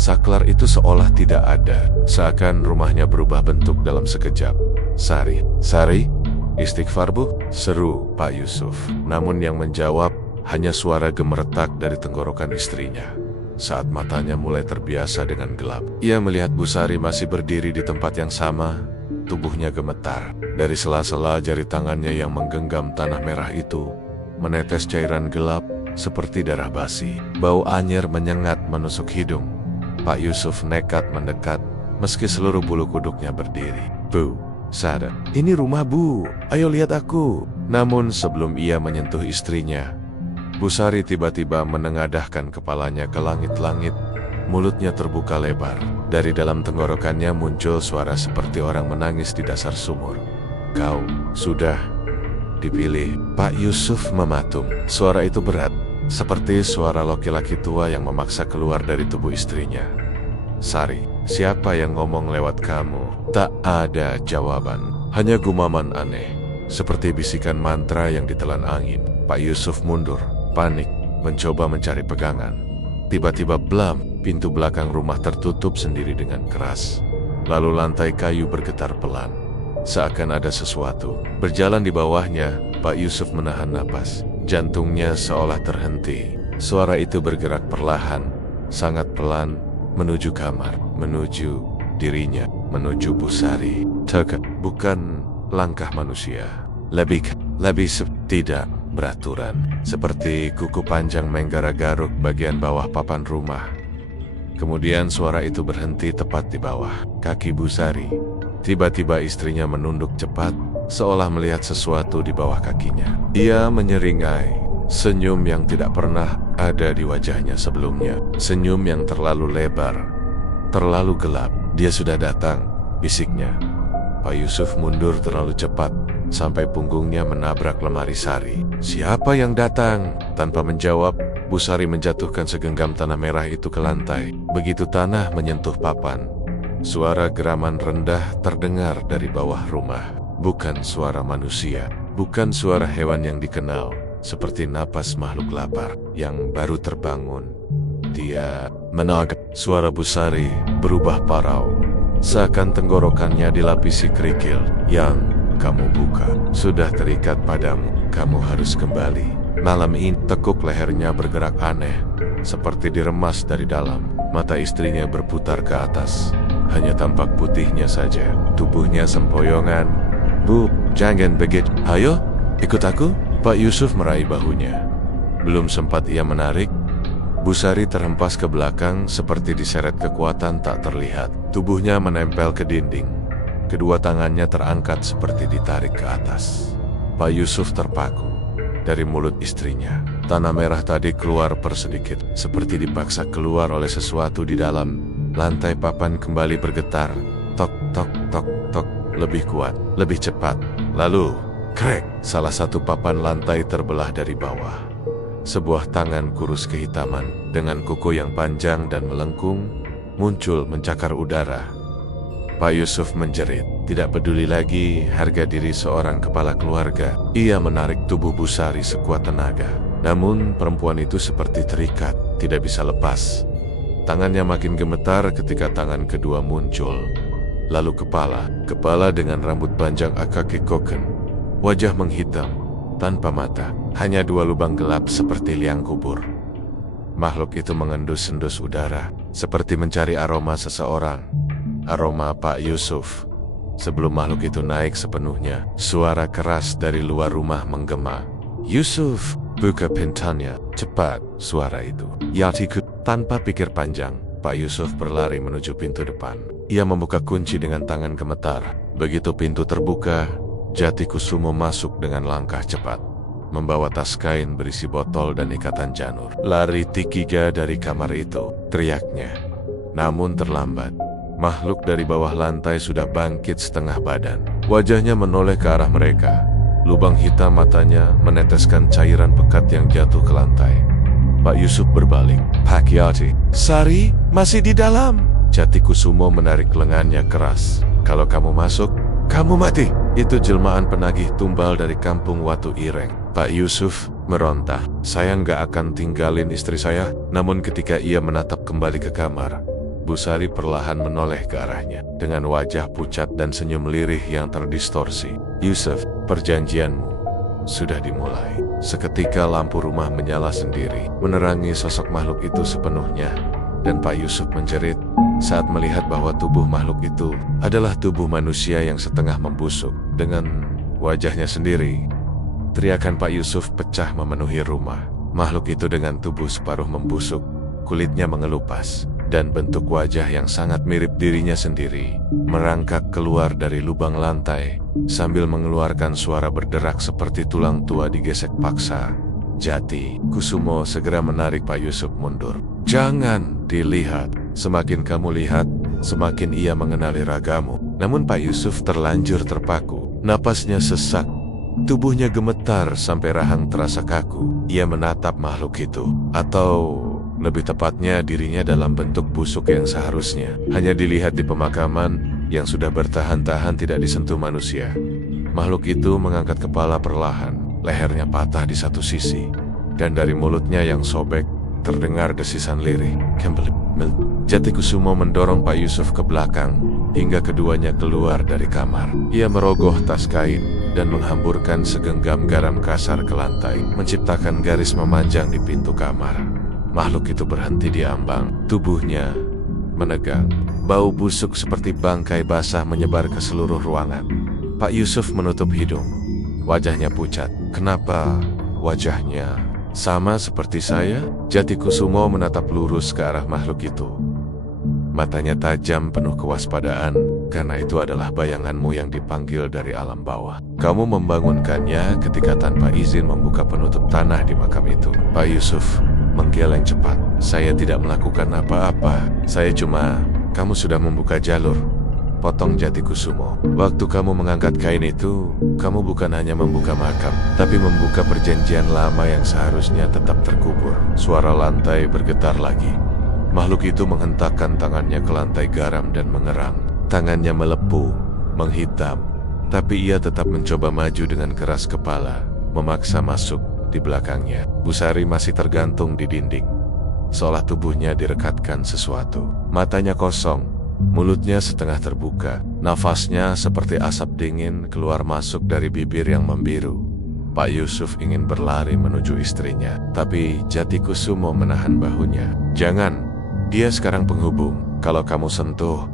saklar itu seolah tidak ada. Seakan rumahnya berubah bentuk dalam sekejap. "Sari, Sari, istighfar bu," seru Pak Yusuf. Namun yang menjawab hanya suara gemeretak dari tenggorokan istrinya. Saat matanya mulai terbiasa dengan gelap, ia melihat Busari masih berdiri di tempat yang sama. Tubuhnya gemetar. Dari sela-sela jari tangannya yang menggenggam tanah merah itu, menetes cairan gelap seperti darah basi. Bau anyir menyengat menusuk hidung. Pak Yusuf nekat mendekat, meski seluruh bulu kuduknya berdiri. "Bu, sadar. Ini rumah bu. Ayo lihat aku." Namun sebelum ia menyentuh istrinya, Busari tiba-tiba menengadahkan kepalanya ke langit-langit. Mulutnya terbuka lebar. Dari dalam tenggorokannya muncul suara seperti orang menangis di dasar sumur. "Kau sudah dipilih." Pak Yusuf mematung. Suara itu berat, seperti suara laki-laki tua yang memaksa keluar dari tubuh istrinya. "Sari, siapa yang ngomong lewat kamu?" Tak ada jawaban, hanya gumaman aneh, seperti bisikan mantra yang ditelan angin. Pak Yusuf mundur, panik, mencoba mencari pegangan. Tiba-tiba blam, pintu belakang rumah tertutup sendiri dengan keras. Lalu lantai kayu bergetar pelan, seakan ada sesuatu berjalan di bawahnya. Pak Yusuf menahan napas, jantungnya seolah terhenti. Suara itu bergerak perlahan, sangat pelan, menuju kamar, menuju dirinya, menuju Busari. Bukan langkah manusia, lebih tidak beraturan, seperti kuku panjang menggara-garuk bagian bawah papan rumah. Kemudian suara itu berhenti tepat di bawah kaki Busari. Tiba-tiba istrinya menunduk cepat, seolah melihat sesuatu di bawah kakinya. Ia menyeringai, senyum yang tidak pernah ada di wajahnya sebelumnya. Senyum yang terlalu lebar, terlalu gelap. "Dia sudah datang," bisiknya. Pak Yusuf mundur terlalu cepat, sampai punggungnya menabrak lemari Sari. "Siapa yang datang?" Tanpa menjawab, Busari menjatuhkan segenggam tanah merah itu ke lantai. Begitu tanah menyentuh papan, suara geraman rendah terdengar dari bawah rumah. Bukan suara manusia, bukan suara hewan yang dikenal, seperti napas makhluk lapar yang baru terbangun. Dia menagap. Suara Busari berubah parau, seakan tenggorokannya dilapisi kerikil. "Yang kamu buka sudah terikat padamu. Kamu harus kembali malam ini." Tekuk lehernya bergerak aneh, seperti diremas dari dalam. Mata istrinya berputar ke atas, hanya tampak putihnya saja. Tubuhnya sempoyongan. "Bu, jangan begitu. Ayo, ikut aku." Pak Yusuf meraih bahunya. Belum sempat ia menarik, Busari terhempas ke belakang seperti diseret kekuatan tak terlihat. Tubuhnya menempel ke dinding. Kedua tangannya terangkat seperti ditarik ke atas. Pak Yusuf terpaku. Dari mulut istrinya, tanah merah tadi keluar persedikit, seperti dipaksa keluar oleh sesuatu di dalam. Lantai papan kembali bergetar. Tok, tok, tok, tok. Lebih kuat, lebih cepat. Lalu, krek, salah satu papan lantai terbelah dari bawah. Sebuah tangan kurus kehitaman, dengan kuku yang panjang dan melengkung, muncul mencakar udara. Pak Yusuf menjerit, tidak peduli lagi harga diri seorang kepala keluarga. Ia menarik tubuh Busari sekuat tenaga. Namun perempuan itu seperti terikat, tidak bisa lepas. Tangannya makin gemetar ketika tangan kedua muncul. Lalu kepala dengan rambut panjang Akake Koken. Wajah menghitam, tanpa mata, hanya dua lubang gelap seperti liang kubur. Makhluk itu mengendus-endus udara, seperti mencari aroma seseorang. Aroma Pak Yusuf. Sebelum makhluk itu naik sepenuhnya, suara keras dari luar rumah menggema. "Yusuf, buka pintunya, cepat!" Suara itu. Yatiku. Tanpa pikir panjang, Pak Yusuf berlari menuju pintu depan. Ia membuka kunci dengan tangan gemetar. Begitu pintu terbuka, Jatikusumo masuk dengan langkah cepat, membawa tas kain berisi botol dan ikatan janur. "Lari Tikiga dari kamar itu," teriaknya. Namun terlambat. Makhluk dari bawah lantai sudah bangkit setengah badan. Wajahnya menoleh ke arah mereka. Lubang hitam matanya meneteskan cairan pekat yang jatuh ke lantai. Pak Yusuf berbalik. "Pak Yati, Sari masih di dalam." Jatikusumo menarik lengannya keras. "Kalau kamu masuk, kamu mati." Itu jelmaan penagih tumbal dari kampung Watu Ireng. Pak Yusuf meronta. "Saya nggak akan tinggalin istri saya." Namun ketika ia menatap kembali ke kamar, Busari perlahan menoleh ke arahnya, dengan wajah pucat dan senyum lirih yang terdistorsi. "Yusuf, perjanjianmu sudah dimulai." Seketika lampu rumah menyala sendiri, menerangi sosok makhluk itu sepenuhnya, dan Pak Yusuf menjerit saat melihat bahwa tubuh makhluk itu adalah tubuh manusia yang setengah membusuk, dengan wajahnya sendiri. Teriakan Pak Yusuf pecah memenuhi rumah. Makhluk itu dengan tubuh separuh membusuk, kulitnya mengelupas, dan bentuk wajah yang sangat mirip dirinya sendiri, merangkak keluar dari lubang lantai, sambil mengeluarkan suara berderak seperti tulang tua digesek paksa. Jatikusumo segera menarik Pak Yusuf mundur. "Jangan dilihat, semakin kamu lihat, semakin ia mengenali ragamu." Namun Pak Yusuf terlanjur terpaku, napasnya sesak, tubuhnya gemetar sampai rahang terasa kaku. Ia menatap makhluk itu, atau lebih tepatnya dirinya dalam bentuk busuk yang seharusnya hanya dilihat di pemakaman yang sudah bertahan-tahan tidak disentuh manusia. Makhluk itu mengangkat kepala perlahan, lehernya patah di satu sisi, dan dari mulutnya yang sobek terdengar desisan lirih. Jatikusumo mendorong Pak Yusuf ke belakang hingga keduanya keluar dari kamar. Ia merogoh tas kain dan menghamburkan segenggam garam kasar ke lantai, menciptakan garis memanjang di pintu kamar. Makhluk itu berhenti di ambang, tubuhnya menegang. Bau busuk seperti bangkai basah menyebar ke seluruh ruangan. Pak Yusuf menutup hidung. Wajahnya pucat. "Kenapa wajahnya sama seperti saya?" Jatikusumo menatap lurus ke arah makhluk itu. Matanya tajam penuh kewaspadaan, karena itu adalah bayanganmu yang dipanggil dari alam bawah. "Kamu membangunkannya ketika tanpa izin membuka penutup tanah di makam itu." Pak Yusuf menggeleng cepat. "Saya tidak melakukan apa-apa. Saya cuma..." "Kamu sudah membuka jalur," potong Jatikusumo. "Waktu kamu mengangkat kain itu, kamu bukan hanya membuka makam, tapi membuka perjanjian lama yang seharusnya tetap terkubur." Suara lantai bergetar lagi. Makhluk itu menghentakkan tangannya ke lantai garam dan mengerang. Tangannya melepuh, menghitam, tapi ia tetap mencoba maju dengan keras kepala, memaksa masuk di belakangnya. Busari masih tergantung di dinding, seolah tubuhnya direkatkan sesuatu. Matanya kosong, mulutnya setengah terbuka, nafasnya seperti asap dingin keluar masuk dari bibir yang membiru. Pak Yusuf ingin berlari menuju istrinya, tapi Jatikusumo menahan bahunya. "Jangan, dia sekarang penghubung. Kalau kamu sentuh,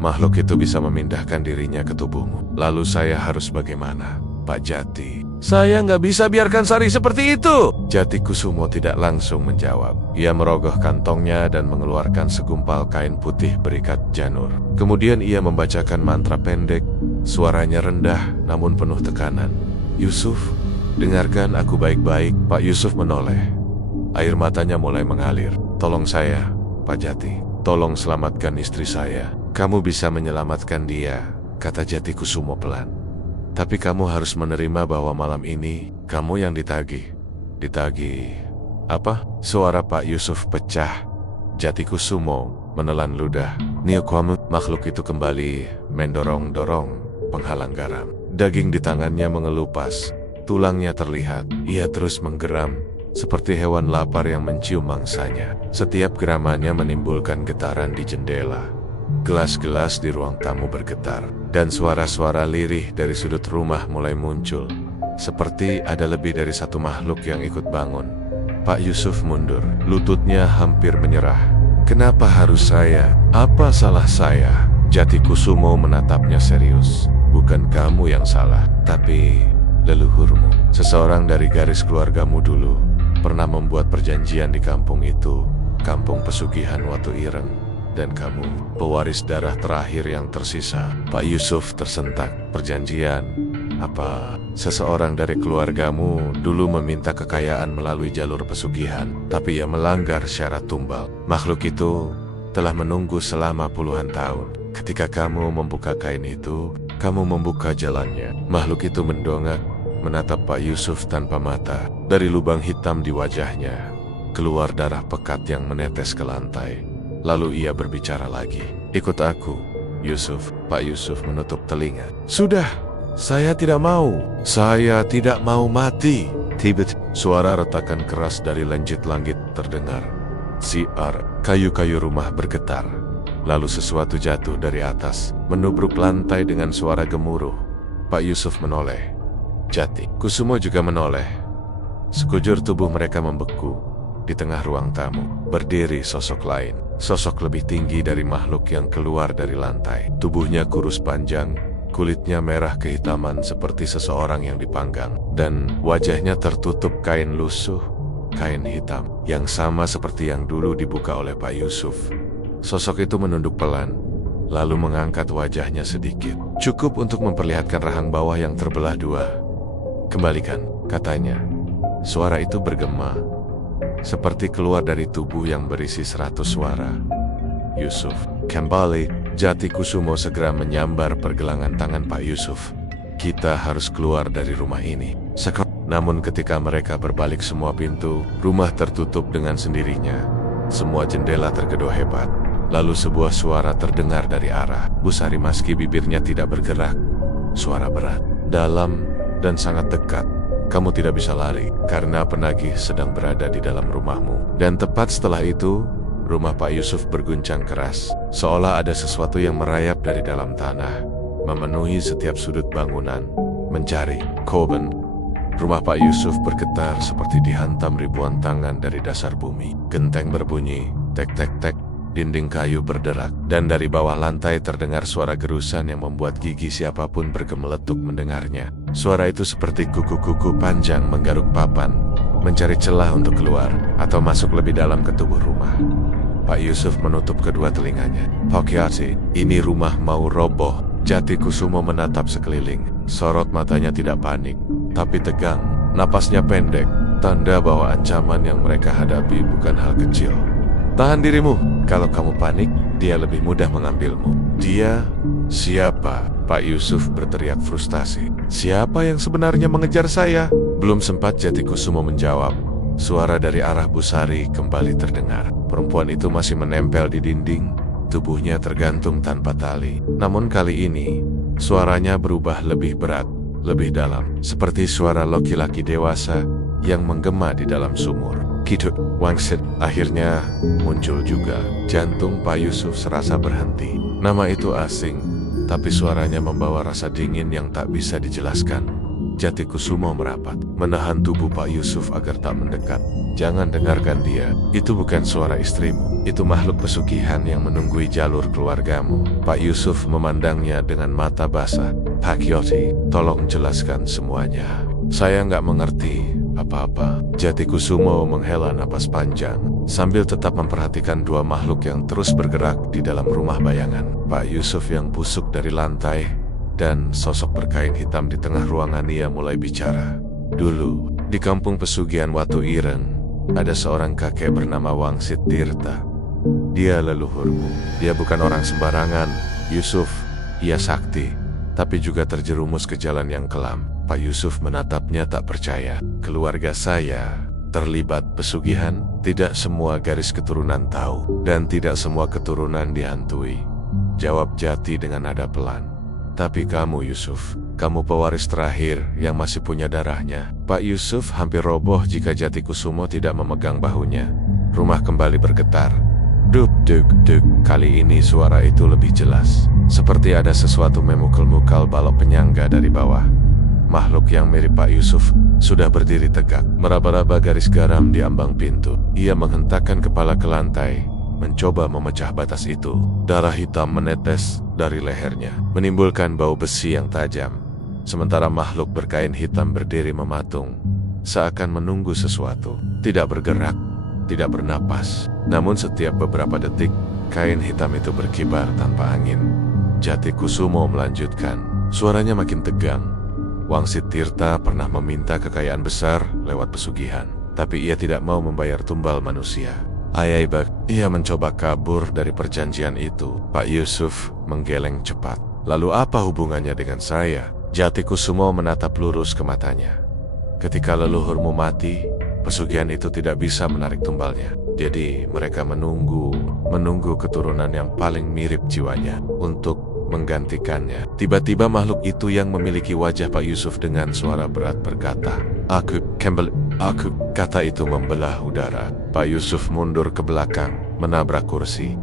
makhluk itu bisa memindahkan dirinya ke tubuhmu. Lalu saya harus bagaimana?" "Pak Jati, Saya nggak bisa biarkan Sari seperti itu. Jati Kusumo tidak langsung menjawab. Ia merogoh kantongnya dan mengeluarkan segumpal kain putih berikat janur. Kemudian ia membacakan mantra pendek. Suaranya rendah namun penuh tekanan. Yusuf, dengarkan aku baik-baik. Pak Yusuf menoleh. Air matanya mulai mengalir. Tolong saya, Pak Jati. Tolong selamatkan istri saya. Kamu bisa menyelamatkan dia, kata Jati Kusumo pelan. Tapi kamu harus menerima bahwa malam ini kamu yang ditagih. Ditagih apa? Suara Pak Yusuf pecah. Jati Kusumo menelan ludah. Niokomu, makhluk itu kembali mendorong-dorong penghalang garam. Daging di tangannya mengelupas. Tulangnya terlihat. Ia terus menggeram seperti hewan lapar yang mencium mangsanya. Setiap geramannya menimbulkan getaran di jendela. Gelas-gelas di ruang tamu bergetar, dan suara-suara lirih dari sudut rumah mulai muncul. Seperti ada lebih dari satu makhluk yang ikut bangun. Pak Yusuf mundur, lututnya hampir menyerah. Kenapa harus saya? Apa salah saya? Jati Kusumo menatapnya serius. Bukan kamu yang salah, tapi leluhurmu. Seseorang dari garis keluargamu dulu pernah membuat perjanjian di kampung itu, kampung pesugihan Watu Ireng, dan kamu pewaris darah terakhir yang tersisa. Pak Yusuf tersentak. Perjanjian apa? Seseorang dari keluargamu dulu meminta kekayaan melalui jalur pesugihan, tapi ia melanggar syarat tumbal. Makhluk itu telah menunggu selama puluhan tahun. Ketika kamu membuka kain itu, kamu membuka jalannya. Makhluk itu mendongak, menatap Pak Yusuf tanpa mata. Dari lubang hitam di wajahnya keluar darah pekat yang menetes ke lantai. Lalu ia berbicara lagi. Ikut aku, Yusuf. Pak Yusuf menutup telinga. Sudah, saya tidak mau. Saya tidak mau mati. Tiba-tiba suara retakan keras dari langit terdengar. Siar, kayu-kayu rumah bergetar. Lalu sesuatu jatuh dari atas, menubruk lantai dengan suara gemuruh. Pak Yusuf menoleh. Jati Kusumo juga menoleh. Sekujur tubuh mereka membeku. Di tengah ruang tamu berdiri sosok lain. Sosok lebih tinggi dari makhluk yang keluar dari lantai. Tubuhnya kurus panjang, kulitnya merah kehitaman seperti seseorang yang dipanggang, dan wajahnya tertutup kain lusuh, kain hitam, yang sama seperti yang dulu dibuka oleh Pak Yusuf. Sosok itu menunduk pelan, lalu mengangkat wajahnya sedikit. Cukup untuk memperlihatkan rahang bawah yang terbelah dua. Kembalikan, katanya. Suara itu bergema, seperti keluar dari tubuh yang berisi 100 suara. Yusuf, kembali. Jati Kusumo segera menyambar pergelangan tangan Pak Yusuf. Kita harus keluar dari rumah ini. Namun ketika mereka berbalik semua pintu, rumah tertutup dengan sendirinya. Semua jendela tergedor hebat. Lalu sebuah suara terdengar dari arah Bu Sari meski bibirnya tidak bergerak. Suara berat, dalam, dan sangat dekat. Kamu tidak bisa lari, karena penagih sedang berada di dalam rumahmu. Dan tepat setelah itu, rumah Pak Yusuf berguncang keras, seolah ada sesuatu yang merayap dari dalam tanah, memenuhi setiap sudut bangunan, mencari korban. Rumah Pak Yusuf bergetar seperti dihantam ribuan tangan dari dasar bumi. Genteng berbunyi, tek-tek-tek, dinding kayu berderak, dan dari bawah lantai terdengar suara gerusan yang membuat gigi siapapun bergemeletuk mendengarnya. Suara itu seperti kuku-kuku panjang menggaruk papan, mencari celah untuk keluar, atau masuk lebih dalam ke tubuh rumah. Pak Yusuf menutup kedua telinganya. Pak Yati, ini rumah mau roboh. Jati Kusumo menatap sekeliling. Sorot matanya tidak panik, tapi tegang. Napasnya pendek, tanda bahwa ancaman yang mereka hadapi bukan hal kecil. Tahan dirimu. Kalau kamu panik, dia lebih mudah mengambilmu. Dia? Siapa? Pak Yusuf berteriak frustasi. Siapa yang sebenarnya mengejar saya? Belum sempat Jati Kusumo menjawab, suara dari arah Bu Sari kembali terdengar. Perempuan itu masih menempel di dinding, tubuhnya tergantung tanpa tali. Namun kali ini, suaranya berubah lebih berat, lebih dalam, seperti suara laki-laki dewasa yang menggema di dalam sumur. Gitu, wangsit. Akhirnya muncul juga. Jantung Pak Yusuf serasa berhenti. Nama itu asing, tapi suaranya membawa rasa dingin yang tak bisa dijelaskan. Jati Kusumo merapat, menahan tubuh Pak Yusuf agar tak mendekat. Jangan dengarkan dia. Itu bukan suara istrimu. Itu makhluk pesugihan yang menunggui jalur keluargamu. Pak Yusuf memandangnya dengan mata basah. Pak Yoti, tolong jelaskan semuanya. Saya nggak mengerti apa-apa. Jatikusumo menghela napas panjang sambil tetap memperhatikan dua makhluk yang terus bergerak di dalam rumah bayangan. Pak Yusuf yang busuk dari lantai dan sosok berkain hitam di tengah ruangan ia mulai bicara. Dulu, di kampung pesugihan Watu Ireng, ada seorang kakek bernama Wangsit Tirta. Dia leluhurmu. Dia bukan orang sembarangan, Yusuf. Ia sakti, tapi juga terjerumus ke jalan yang kelam. Pak Yusuf menatapnya tak percaya. Keluarga saya terlibat pesugihan. Tidak semua garis keturunan tahu, dan tidak semua keturunan dihantui. Jawab Jati dengan nada pelan. Tapi kamu Yusuf, kamu pewaris terakhir yang masih punya darahnya. Pak Yusuf hampir roboh jika Jatikusumo tidak memegang bahunya. Rumah kembali bergetar. Duk duk duk. Kali ini suara itu lebih jelas. Seperti ada sesuatu memukul-mukul balok penyangga dari bawah. Makhluk yang mirip Pak Yusuf sudah berdiri tegak, meraba-raba garis garam di ambang pintu. Ia menghentakkan kepala ke lantai, mencoba memecah batas itu. Darah hitam menetes dari lehernya, menimbulkan bau besi yang tajam. Sementara makhluk berkain hitam berdiri mematung, seakan menunggu sesuatu. Tidak bergerak, tidak bernapas. Namun setiap beberapa detik, kain hitam itu berkibar tanpa angin. Jatikusumo melanjutkan, suaranya makin tegang. Wangsit Tirta pernah meminta kekayaan besar lewat pesugihan, tapi ia tidak mau membayar tumbal manusia. Ayaibak, ia mencoba kabur dari perjanjian itu. Pak Yusuf menggeleng cepat. Lalu apa hubungannya dengan saya? Jatikusumo menatap lurus ke matanya. Ketika leluhurmu mati, pesugihan itu tidak bisa menarik tumbalnya. Jadi mereka menunggu keturunan yang paling mirip jiwanya untuk menggantikannya. Tiba-tiba makhluk itu yang memiliki wajah Pak Yusuf dengan suara berat berkata, Aku, kata itu membelah udara. Pak Yusuf mundur ke belakang, menabrak kursi.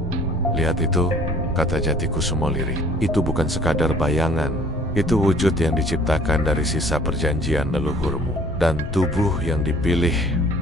Lihat itu, kata Jatikusumo lirih. Itu bukan sekadar bayangan. Itu wujud yang diciptakan dari sisa perjanjian leluhurmu dan tubuh yang dipilih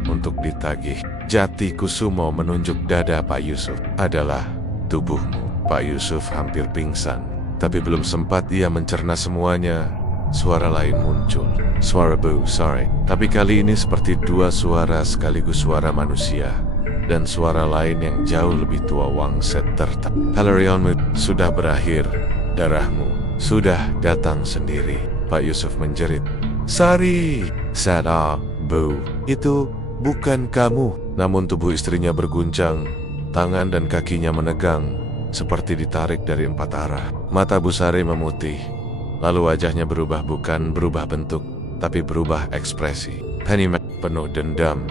untuk ditagih. Jatikusumo menunjuk dada Pak Yusuf. Adalah tubuhmu. Pak Yusuf hampir pingsan, tapi belum sempat ia mencerna semuanya. Suara lain muncul. Suara Bu, sorry. Tapi kali ini seperti dua suara sekaligus, suara manusia dan suara lain yang jauh lebih tua. Wangsit Tirta, Pelarionmu sudah berakhir. Darahmu sudah datang sendiri. Pak Yusuf menjerit. Sari, sadar, Bu. Itu bukan kamu. Namun tubuh istrinya berguncang. Tangan dan kakinya menegang, seperti ditarik dari 4 arah. Mata Bu Sari memutih. Lalu wajahnya berubah, bukan berubah bentuk, tapi berubah ekspresi. Penny penuh dendam.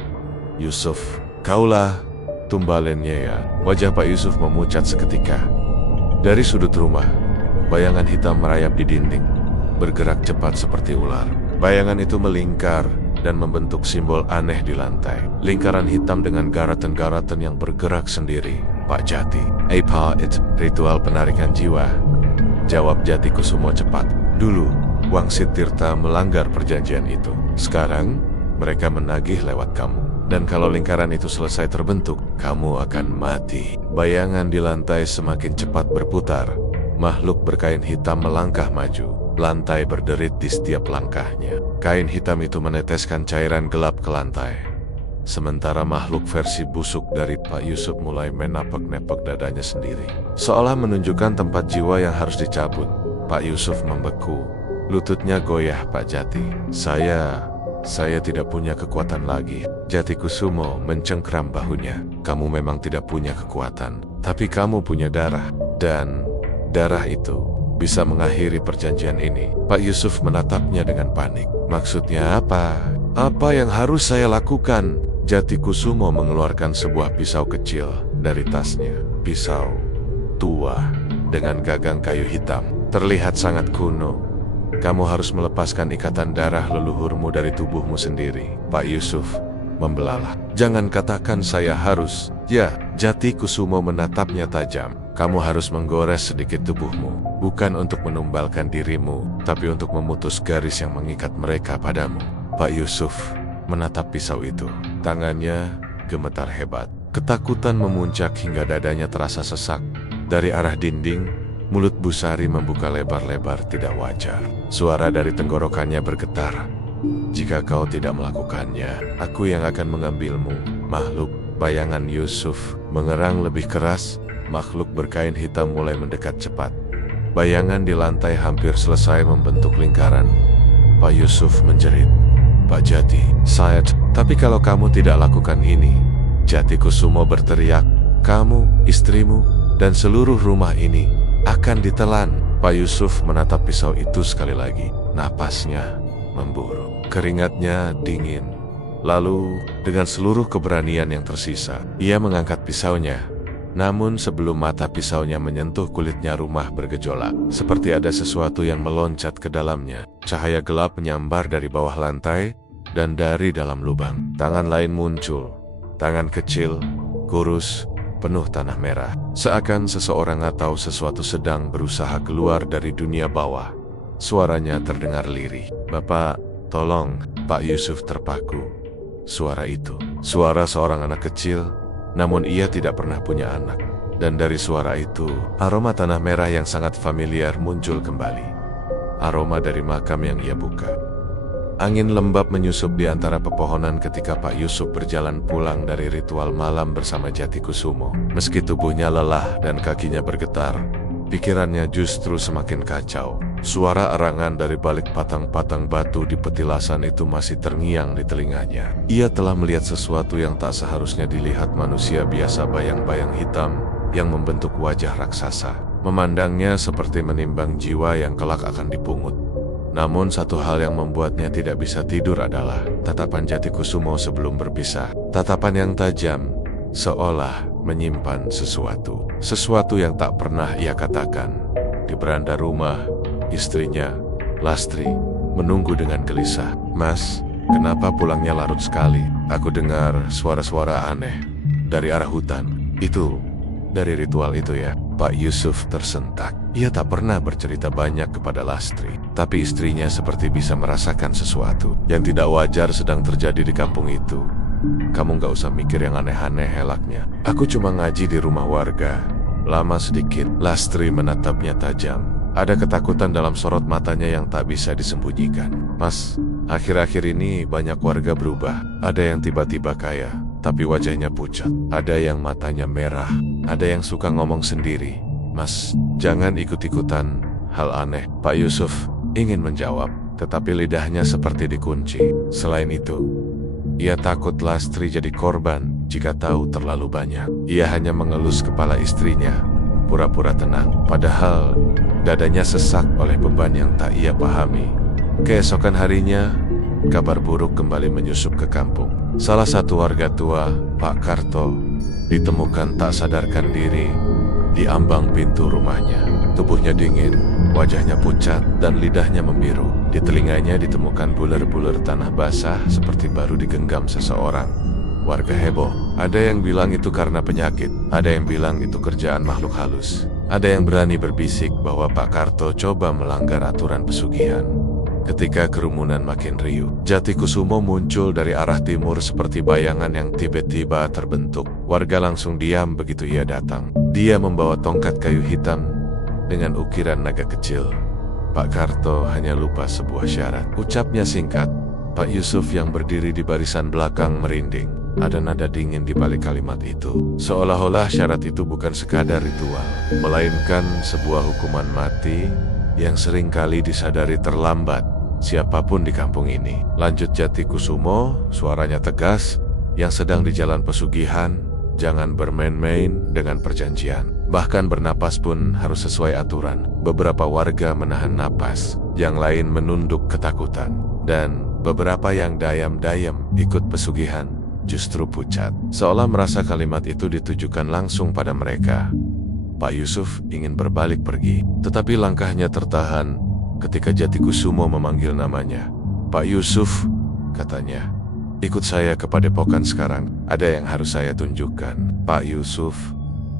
Yusuf, kaulah tumbalennya ya. Wajah Pak Yusuf memucat seketika. Dari sudut rumah, bayangan hitam merayap di dinding, bergerak cepat seperti ular. Bayangan itu melingkar dan membentuk simbol aneh di lantai. Lingkaran hitam dengan garatan-garatan yang bergerak sendiri. Pak Jati, apa itu? Ritual penarikan jiwa. Jawab Jatikusumo cepat. Dulu, Wangsit Tirta melanggar perjanjian itu. Sekarang, mereka menagih lewat kamu. Dan kalau lingkaran itu selesai terbentuk, kamu akan mati. Bayangan di lantai semakin cepat berputar. Makhluk berkain hitam melangkah maju. Lantai berderit di setiap langkahnya. Kain hitam itu meneteskan cairan gelap ke lantai. Sementara makhluk versi busuk dari Pak Yusuf mulai menapak-napak dadanya sendiri, seolah menunjukkan tempat jiwa yang harus dicabut. Pak Yusuf membeku. Lututnya goyah. Pak Jati, saya tidak punya kekuatan lagi. Jatikusumo mencengkram bahunya. Kamu memang tidak punya kekuatan, tapi kamu punya darah. Dan darah itu bisa mengakhiri perjanjian ini. Pak Yusuf menatapnya dengan panik. Maksudnya apa? Apa yang harus saya lakukan? Jatikusumo mengeluarkan sebuah pisau kecil dari tasnya. Pisau tua dengan gagang kayu hitam. Terlihat sangat kuno. Kamu harus melepaskan ikatan darah leluhurmu dari tubuhmu sendiri. Pak Yusuf membelalak. Jangan katakan saya harus. Ya, Jatikusumo menatapnya tajam. Kamu harus menggores sedikit tubuhmu, bukan untuk menumbalkan dirimu, tapi untuk memutus garis yang mengikat mereka padamu. Pak Yusuf menatap pisau itu. Tangannya gemetar hebat. Ketakutan memuncak hingga dadanya terasa sesak. Dari arah dinding, mulut Bu Sari membuka lebar-lebar tidak wajar. Suara dari tenggorokannya bergetar. Jika kau tidak melakukannya, aku yang akan mengambilmu. Makhluk bayangan Yusuf mengerang lebih keras. Makhluk berkain hitam mulai mendekat cepat. Bayangan di lantai hampir selesai membentuk lingkaran. Pak Yusuf menjerit, "Pak Jati, tapi kalau kamu tidak lakukan ini," Jati Kusumo berteriak, "kamu, istrimu, dan seluruh rumah ini akan ditelan." Pak Yusuf menatap pisau itu sekali lagi. Napasnya memburu, keringatnya dingin. Lalu, dengan seluruh keberanian yang tersisa, ia mengangkat pisaunya. Namun sebelum mata pisaunya menyentuh kulitnya, rumah bergejolak. Seperti ada sesuatu yang meloncat ke dalamnya. Cahaya gelap menyambar dari bawah lantai dan dari dalam lubang. Tangan lain muncul. Tangan kecil, kurus, penuh tanah merah. Seakan seseorang atau sesuatu sedang berusaha keluar dari dunia bawah. Suaranya terdengar lirih. "Bapak, tolong." Pak Yusuf terpaku. Suara itu, suara seorang anak kecil, namun ia tidak pernah punya anak. Dan dari suara itu, aroma tanah merah yang sangat familiar muncul kembali. Aroma dari makam yang ia buka. Angin lembab menyusup di antara pepohonan ketika Pak Yusuf berjalan pulang dari ritual malam bersama Jati Kusumo. Meski tubuhnya lelah dan kakinya bergetar, pikirannya justru semakin kacau. Suara erangan dari balik patang-patang batu di petilasan itu masih terngiang di telinganya. Ia telah melihat sesuatu yang tak seharusnya dilihat manusia biasa, bayang-bayang hitam yang membentuk wajah raksasa. Memandangnya seperti menimbang jiwa yang kelak akan dipungut. Namun satu hal yang membuatnya tidak bisa tidur adalah tatapan Jati Kusumo sebelum berpisah. Tatapan yang tajam, seolah menyimpan sesuatu. Sesuatu yang tak pernah ia katakan. Di beranda rumah, istrinya, Lastri, menunggu dengan gelisah. "Mas, kenapa pulangnya larut sekali? Aku dengar suara-suara aneh dari arah hutan. Itu, dari ritual itu ya?" Pak Yusuf tersentak. Ia tak pernah bercerita banyak kepada Lastri, tapi istrinya seperti bisa merasakan sesuatu yang tidak wajar sedang terjadi di kampung itu. "Kamu gak usah mikir yang aneh-aneh," helaknya. "Aku cuma ngaji di rumah warga. Lama sedikit." Lastri menatapnya tajam. Ada ketakutan dalam sorot matanya yang tak bisa disembunyikan. "Mas, akhir-akhir ini banyak warga berubah. Ada yang tiba-tiba kaya, tapi wajahnya pucat. Ada yang matanya merah. Ada yang suka ngomong sendiri. Mas, jangan ikut-ikutan hal aneh." Pak Yusuf ingin menjawab, tetapi lidahnya seperti dikunci. Selain itu, ia takut Lastri jadi korban jika tahu terlalu banyak. Ia hanya mengelus kepala istrinya, pura-pura tenang. Padahal dadanya sesak oleh beban yang tak ia pahami. Keesokan harinya, kabar buruk kembali menyusup ke kampung. Salah satu warga tua, Pak Karto, ditemukan tak sadarkan diri di ambang pintu rumahnya. Tubuhnya dingin, wajahnya pucat, dan lidahnya membiru. Di telinganya ditemukan bulir-bulir tanah basah seperti baru digenggam seseorang. Warga heboh. Ada yang bilang itu karena penyakit, ada yang bilang itu kerjaan makhluk halus. Ada yang berani berbisik bahwa Pak Karto coba melanggar aturan pesugihan. Ketika kerumunan makin riuh, Jati Kusumo muncul dari arah timur seperti bayangan yang tiba-tiba terbentuk. Warga langsung diam begitu ia datang. Dia membawa tongkat kayu hitam dengan ukiran naga kecil. Pak Karto hanya lupa sebuah syarat. Ucapnya singkat. Pak Yusuf yang berdiri di barisan belakang merinding. Ada nada dingin di balik kalimat itu. Seolah-olah syarat itu bukan sekadar ritual, melainkan sebuah hukuman mati yang seringkali disadari terlambat siapapun di kampung ini. Lanjut Jati Kusumo, suaranya tegas, "Yang sedang di jalan pesugihan, jangan bermain-main dengan perjanjian. Bahkan bernapas pun harus sesuai aturan." Beberapa warga menahan napas, yang lain menunduk ketakutan, dan beberapa yang dayam-dayam ikut pesugihan justru pucat, seolah merasa kalimat itu ditujukan langsung pada mereka. Pak Yusuf ingin berbalik pergi, tetapi langkahnya tertahan ketika Jati Kusumo memanggil namanya. "Pak Yusuf," katanya, "ikut saya ke padepokan sekarang. Ada yang harus saya tunjukkan." Pak Yusuf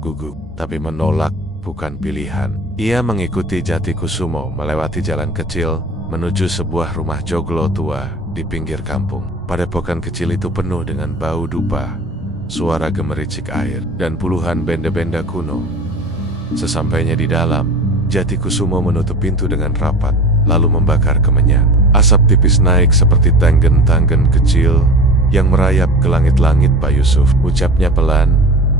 gugup, tapi menolak bukan pilihan. Ia mengikuti Jati Kusumo melewati jalan kecil menuju sebuah rumah joglo tua di pinggir kampung. Padepokan kecil itu penuh dengan bau dupa, suara gemericik air, dan puluhan benda-benda kuno. Sesampainya di dalam, Jati Kusumo menutup pintu dengan rapat, lalu membakar kemenyan. Asap tipis naik seperti tanggen-tanggen kecil yang merayap ke langit-langit. Pak Yusuf, ucapnya pelan,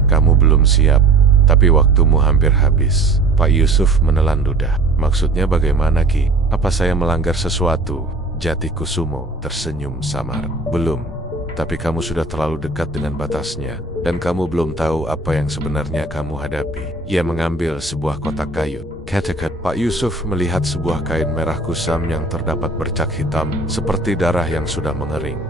kamu belum siap, tapi waktumu hampir habis. Pak Yusuf menelan ludah. Maksudnya bagaimana Ki? Apa saya melanggar sesuatu? Jatikusumo tersenyum samar. Belum, tapi kamu sudah terlalu dekat dengan batasnya, dan kamu belum tahu apa yang sebenarnya kamu hadapi. Ia mengambil sebuah kotak kayu. Ketika Pak Yusuf melihat sebuah kain merah kusam yang terdapat bercak hitam seperti darah yang sudah mengering.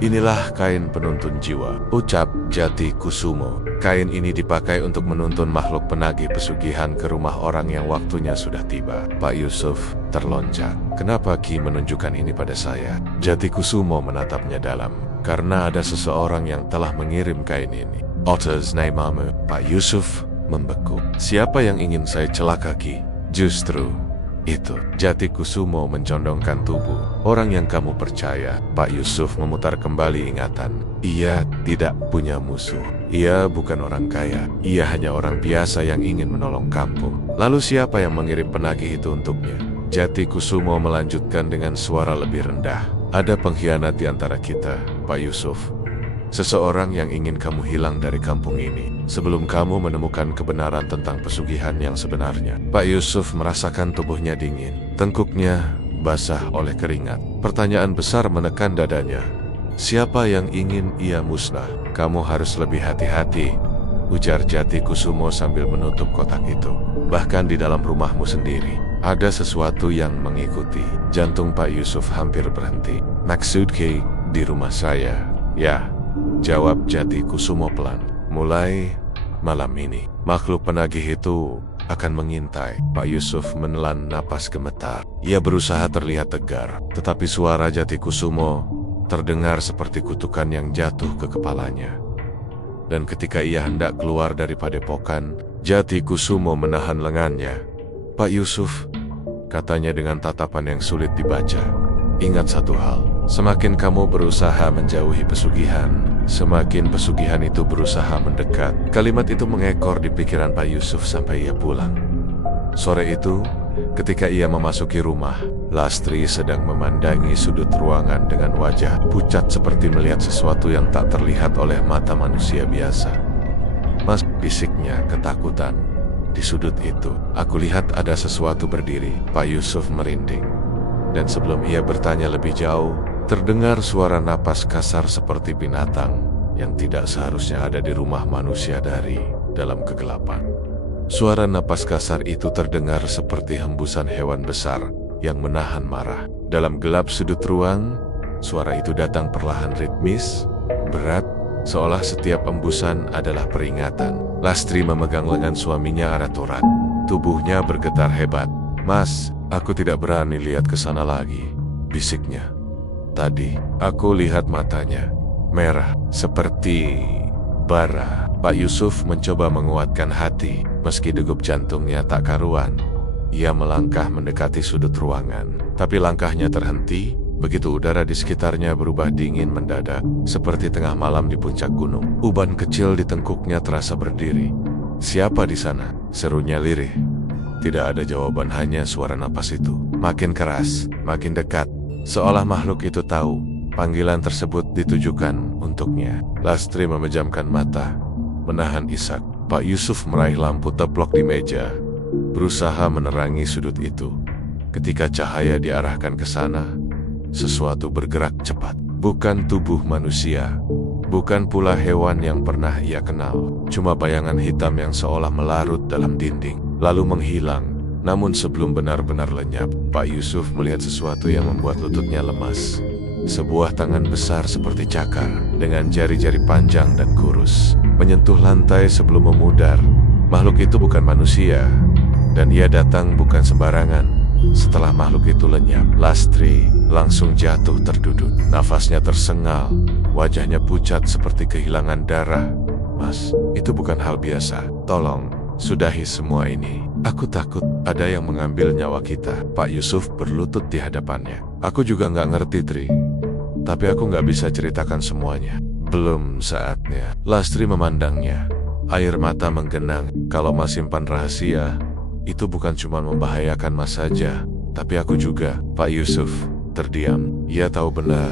Inilah kain penuntun jiwa, ucap Jatikusumo. Kain ini dipakai untuk menuntun makhluk penagih pesugihan ke rumah orang yang waktunya sudah tiba. Pak Yusuf terlonjak. Kenapa Ki menunjukkan ini pada saya? Jatikusumo menatapnya dalam. Karena ada seseorang yang telah mengirim kain ini. Otters namamu. Pak Yusuf membeku. Siapa yang ingin saya celaka Ki? Justru itu. Jatikusumo mencondongkan tubuh. Orang yang kamu percaya. Pak Yusuf memutar kembali ingatan. Ia tidak punya musuh. Ia bukan orang kaya. Ia hanya orang biasa yang ingin menolong kampung. Lalu siapa yang mengirim penagih itu untuknya? Jatikusumo melanjutkan dengan suara lebih rendah. Ada pengkhianat di antara kita, Pak Yusuf. Seseorang yang ingin kamu hilang dari kampung ini sebelum kamu menemukan kebenaran tentang pesugihan yang sebenarnya. Pak Yusuf merasakan tubuhnya dingin. Tengkuknya basah oleh keringat. Pertanyaan besar menekan dadanya. Siapa yang ingin ia musnah? Kamu harus lebih hati-hati, ujar Jatikusumo sambil menutup kotak itu. Bahkan di dalam rumahmu sendiri, ada sesuatu yang mengikuti. Jantung Pak Yusuf hampir berhenti. Maksudki di rumah saya? Ya, jawab Jatikusumo pelan. Mulai malam ini, makhluk penagih itu akan mengintai. Pak Yusuf menelan napas gemetar. Ia berusaha terlihat tegar, tetapi suara Jatikusumo terdengar seperti kutukan yang jatuh ke kepalanya. Dan ketika ia hendak keluar dari padepokan, Jatikusumo menahan lengannya. Pak Yusuf, katanya dengan tatapan yang sulit dibaca, ingat satu hal, semakin kamu berusaha menjauhi pesugihan, semakin pesugihan itu berusaha mendekat. Kalimat itu mengekor di pikiran Pak Yusuf sampai ia pulang. Sore itu, ketika ia memasuki rumah, Lastri sedang memandangi sudut ruangan dengan wajah pucat seperti melihat sesuatu yang tak terlihat oleh mata manusia biasa. Mas, bisiknya ketakutan. Di sudut itu, aku lihat ada sesuatu berdiri. Pak Yusuf merinding. Dan sebelum ia bertanya lebih jauh, terdengar suara napas kasar seperti binatang yang tidak seharusnya ada di rumah manusia dari dalam kegelapan. Suara napas kasar itu terdengar seperti hembusan hewan besar yang menahan marah. Dalam gelap sudut ruang, suara itu datang perlahan ritmis, berat, seolah setiap embusan adalah peringatan. Lastri memegang lengan suaminya erat-erat. Tubuhnya bergetar hebat. Mas, aku tidak berani lihat ke sana lagi, bisiknya. Tadi, aku lihat matanya, merah, seperti bara. Pak Yusuf mencoba menguatkan hati, meski degup jantungnya tak karuan. Ia melangkah mendekati sudut ruangan, tapi langkahnya terhenti begitu udara di sekitarnya berubah dingin mendadak, seperti tengah malam di puncak gunung. Uban kecil di tengkuknya terasa berdiri. Siapa di sana? Serunya lirih. Tidak ada jawaban, hanya suara napas itu. Makin keras, makin dekat, seolah makhluk itu tahu panggilan tersebut ditujukan untuknya. Lastri memejamkan mata, menahan isak. Pak Yusuf meraih lampu teplok di meja, berusaha menerangi sudut itu. Ketika cahaya diarahkan ke sana, sesuatu bergerak cepat. Bukan tubuh manusia, bukan pula hewan yang pernah ia kenal. Cuma bayangan hitam yang seolah melarut dalam dinding, lalu menghilang. Namun sebelum benar-benar lenyap, Pak Yusuf melihat sesuatu yang membuat lututnya lemas. Sebuah tangan besar seperti cakar, dengan jari-jari panjang dan kurus, menyentuh lantai sebelum memudar. Makhluk itu bukan manusia, dan ia datang bukan sembarangan. Setelah makhluk itu lenyap, Lastri langsung jatuh terduduk. Nafasnya tersengal, wajahnya pucat seperti kehilangan darah. Mas, itu bukan hal biasa. Tolong, sudahi semua ini. Aku takut ada yang mengambil nyawa kita. Pak Yusuf berlutut di hadapannya. Aku juga nggak ngerti, Tri. Tapi aku nggak bisa ceritakan semuanya. Belum saatnya. Lastri memandangnya. Air mata menggenang. Kalau Mas simpan rahasia, itu bukan cuma membahayakan Mas saja, tapi aku juga. Pak Yusuf, terdiam. Ia tahu benar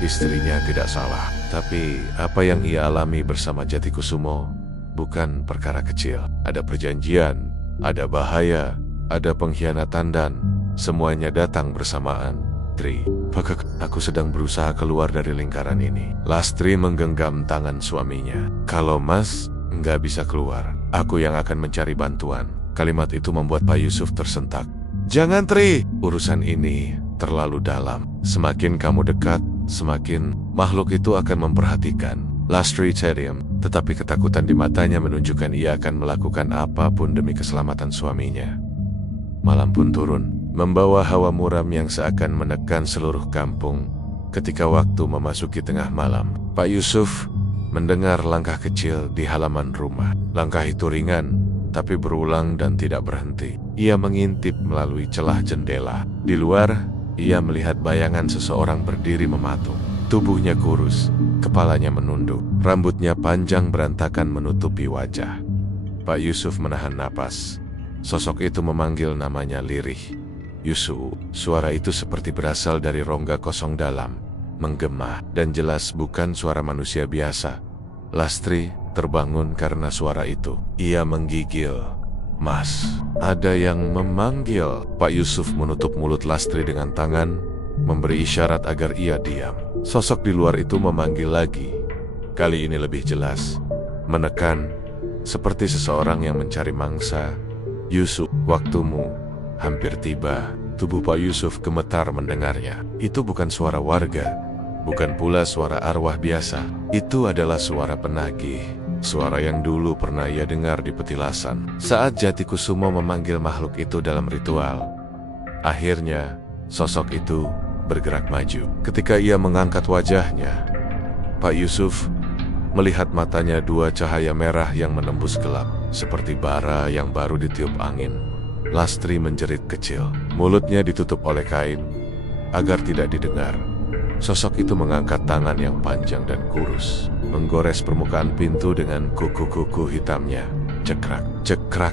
istrinya tidak salah. Tapi apa yang ia alami bersama Jatikusumo bukan perkara kecil. Ada perjanjian, ada bahaya, ada pengkhianatan, dan semuanya datang bersamaan. Tri, aku sedang berusaha keluar dari lingkaran ini. Lastri menggenggam tangan suaminya. Kalau Mas nggak bisa keluar, aku yang akan mencari bantuan. Kalimat itu membuat Pak Yusuf tersentak. Jangan Tri, urusan ini terlalu dalam. Semakin kamu dekat, semakin makhluk itu akan memperhatikan. Lastri diam, tetapi ketakutan di matanya menunjukkan ia akan melakukan apapun demi keselamatan suaminya. Malam pun turun, membawa hawa muram yang seakan menekan seluruh kampung. Ketika waktu memasuki tengah malam, Pak Yusuf mendengar langkah kecil di halaman rumah. Langkah itu ringan, tapi berulang dan tidak berhenti. Ia mengintip melalui celah jendela. Di luar, ia melihat bayangan seseorang berdiri mematung. Tubuhnya kurus, kepalanya menunduk, rambutnya panjang berantakan menutupi wajah. Pak Yusuf menahan napas. Sosok itu memanggil namanya lirih. Yusuf, suara itu seperti berasal dari rongga kosong dalam, menggema, dan jelas bukan suara manusia biasa. Lastri terbangun karena suara itu. Ia menggigil. Mas, ada yang memanggil. Pak Yusuf menutup mulut Lastri dengan tangan, memberi isyarat agar ia diam. Sosok di luar itu memanggil lagi. Kali ini lebih jelas, menekan, seperti seseorang yang mencari mangsa. Yusuf, waktumu hampir tiba. Tubuh Pak Yusuf gemetar mendengarnya. Itu bukan suara warga, bukan pula suara arwah biasa. Itu adalah suara penagih, suara yang dulu pernah ia dengar di petilasan. Saat Jatikusumo memanggil makhluk itu dalam ritual, akhirnya sosok itu bergerak maju. Ketika ia mengangkat wajahnya, Pak Yusuf melihat matanya dua cahaya merah yang menembus gelap, seperti bara yang baru ditiup angin. Lastri menjerit kecil. Mulutnya ditutup oleh kain agar tidak didengar. Sosok itu mengangkat tangan yang panjang dan kurus, menggores permukaan pintu dengan kuku-kuku hitamnya. Cekrak, cekrak,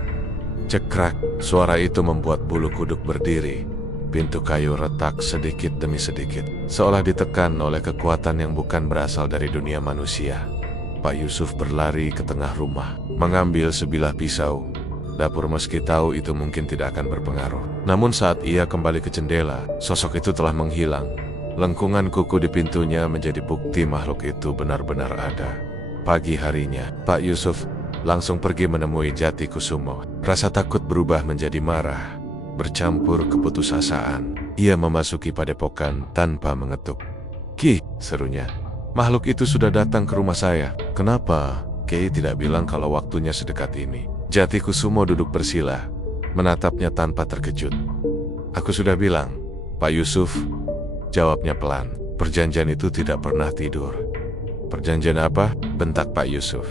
cekrak. Suara itu membuat bulu kuduk berdiri. Pintu kayu retak sedikit demi sedikit, seolah ditekan oleh kekuatan yang bukan berasal dari dunia manusia. Pak Yusuf berlari ke tengah rumah, mengambil sebilah pisau. Dapur meski tahu itu mungkin tidak akan berpengaruh. Namun saat ia kembali ke jendela, sosok itu telah menghilang. Lengkungan kuku di pintunya menjadi bukti makhluk itu benar-benar ada. Pagi harinya, Pak Yusuf langsung pergi menemui Jatikusumo. Rasa takut berubah menjadi marah, bercampur keputusasaan. Ia memasuki padepokan tanpa mengetuk. "Ki," serunya. "Makhluk itu sudah datang ke rumah saya. Kenapa Kei tidak bilang kalau waktunya sedekat ini?" Jatikusumo duduk bersila, menatapnya tanpa terkejut. "Aku sudah bilang, Pak Yusuf," jawabnya pelan. "Perjanjian itu tidak pernah tidur." "Perjanjian apa?" bentak Pak Yusuf.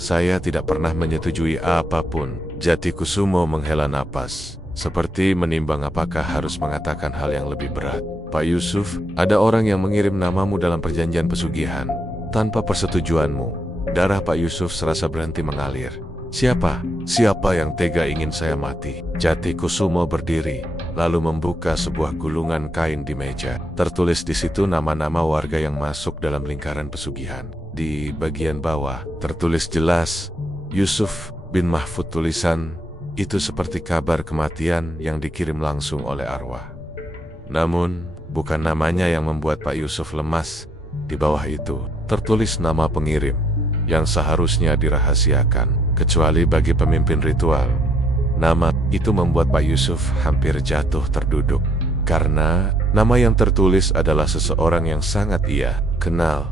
"Saya tidak pernah menyetujui apapun." Jatikusumo menghela napas, seperti menimbang apakah harus mengatakan hal yang lebih berat. "Pak Yusuf, ada orang yang mengirim namamu dalam perjanjian pesugihan tanpa persetujuanmu." Darah Pak Yusuf serasa berhenti mengalir. "Siapa? Siapa yang tega ingin saya mati?" Jatikusumo berdiri, lalu membuka sebuah gulungan kain di meja. Tertulis di situ nama-nama warga yang masuk dalam lingkaran pesugihan. Di bagian bawah tertulis jelas, Yusuf bin Mahfud. Tulisan itu seperti kabar kematian yang dikirim langsung oleh arwah. Namun, bukan namanya yang membuat Pak Yusuf lemas. Di bawah itu tertulis nama pengirim yang seharusnya dirahasiakan, kecuali bagi pemimpin ritual. Nama itu membuat Pak Yusuf hampir jatuh terduduk, karena nama yang tertulis adalah seseorang yang sangat ia kenal,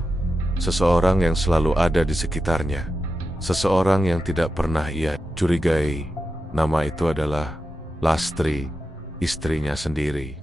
seseorang yang selalu ada di sekitarnya, seseorang yang tidak pernah ia curigai. Nama itu adalah Lastri, istrinya sendiri.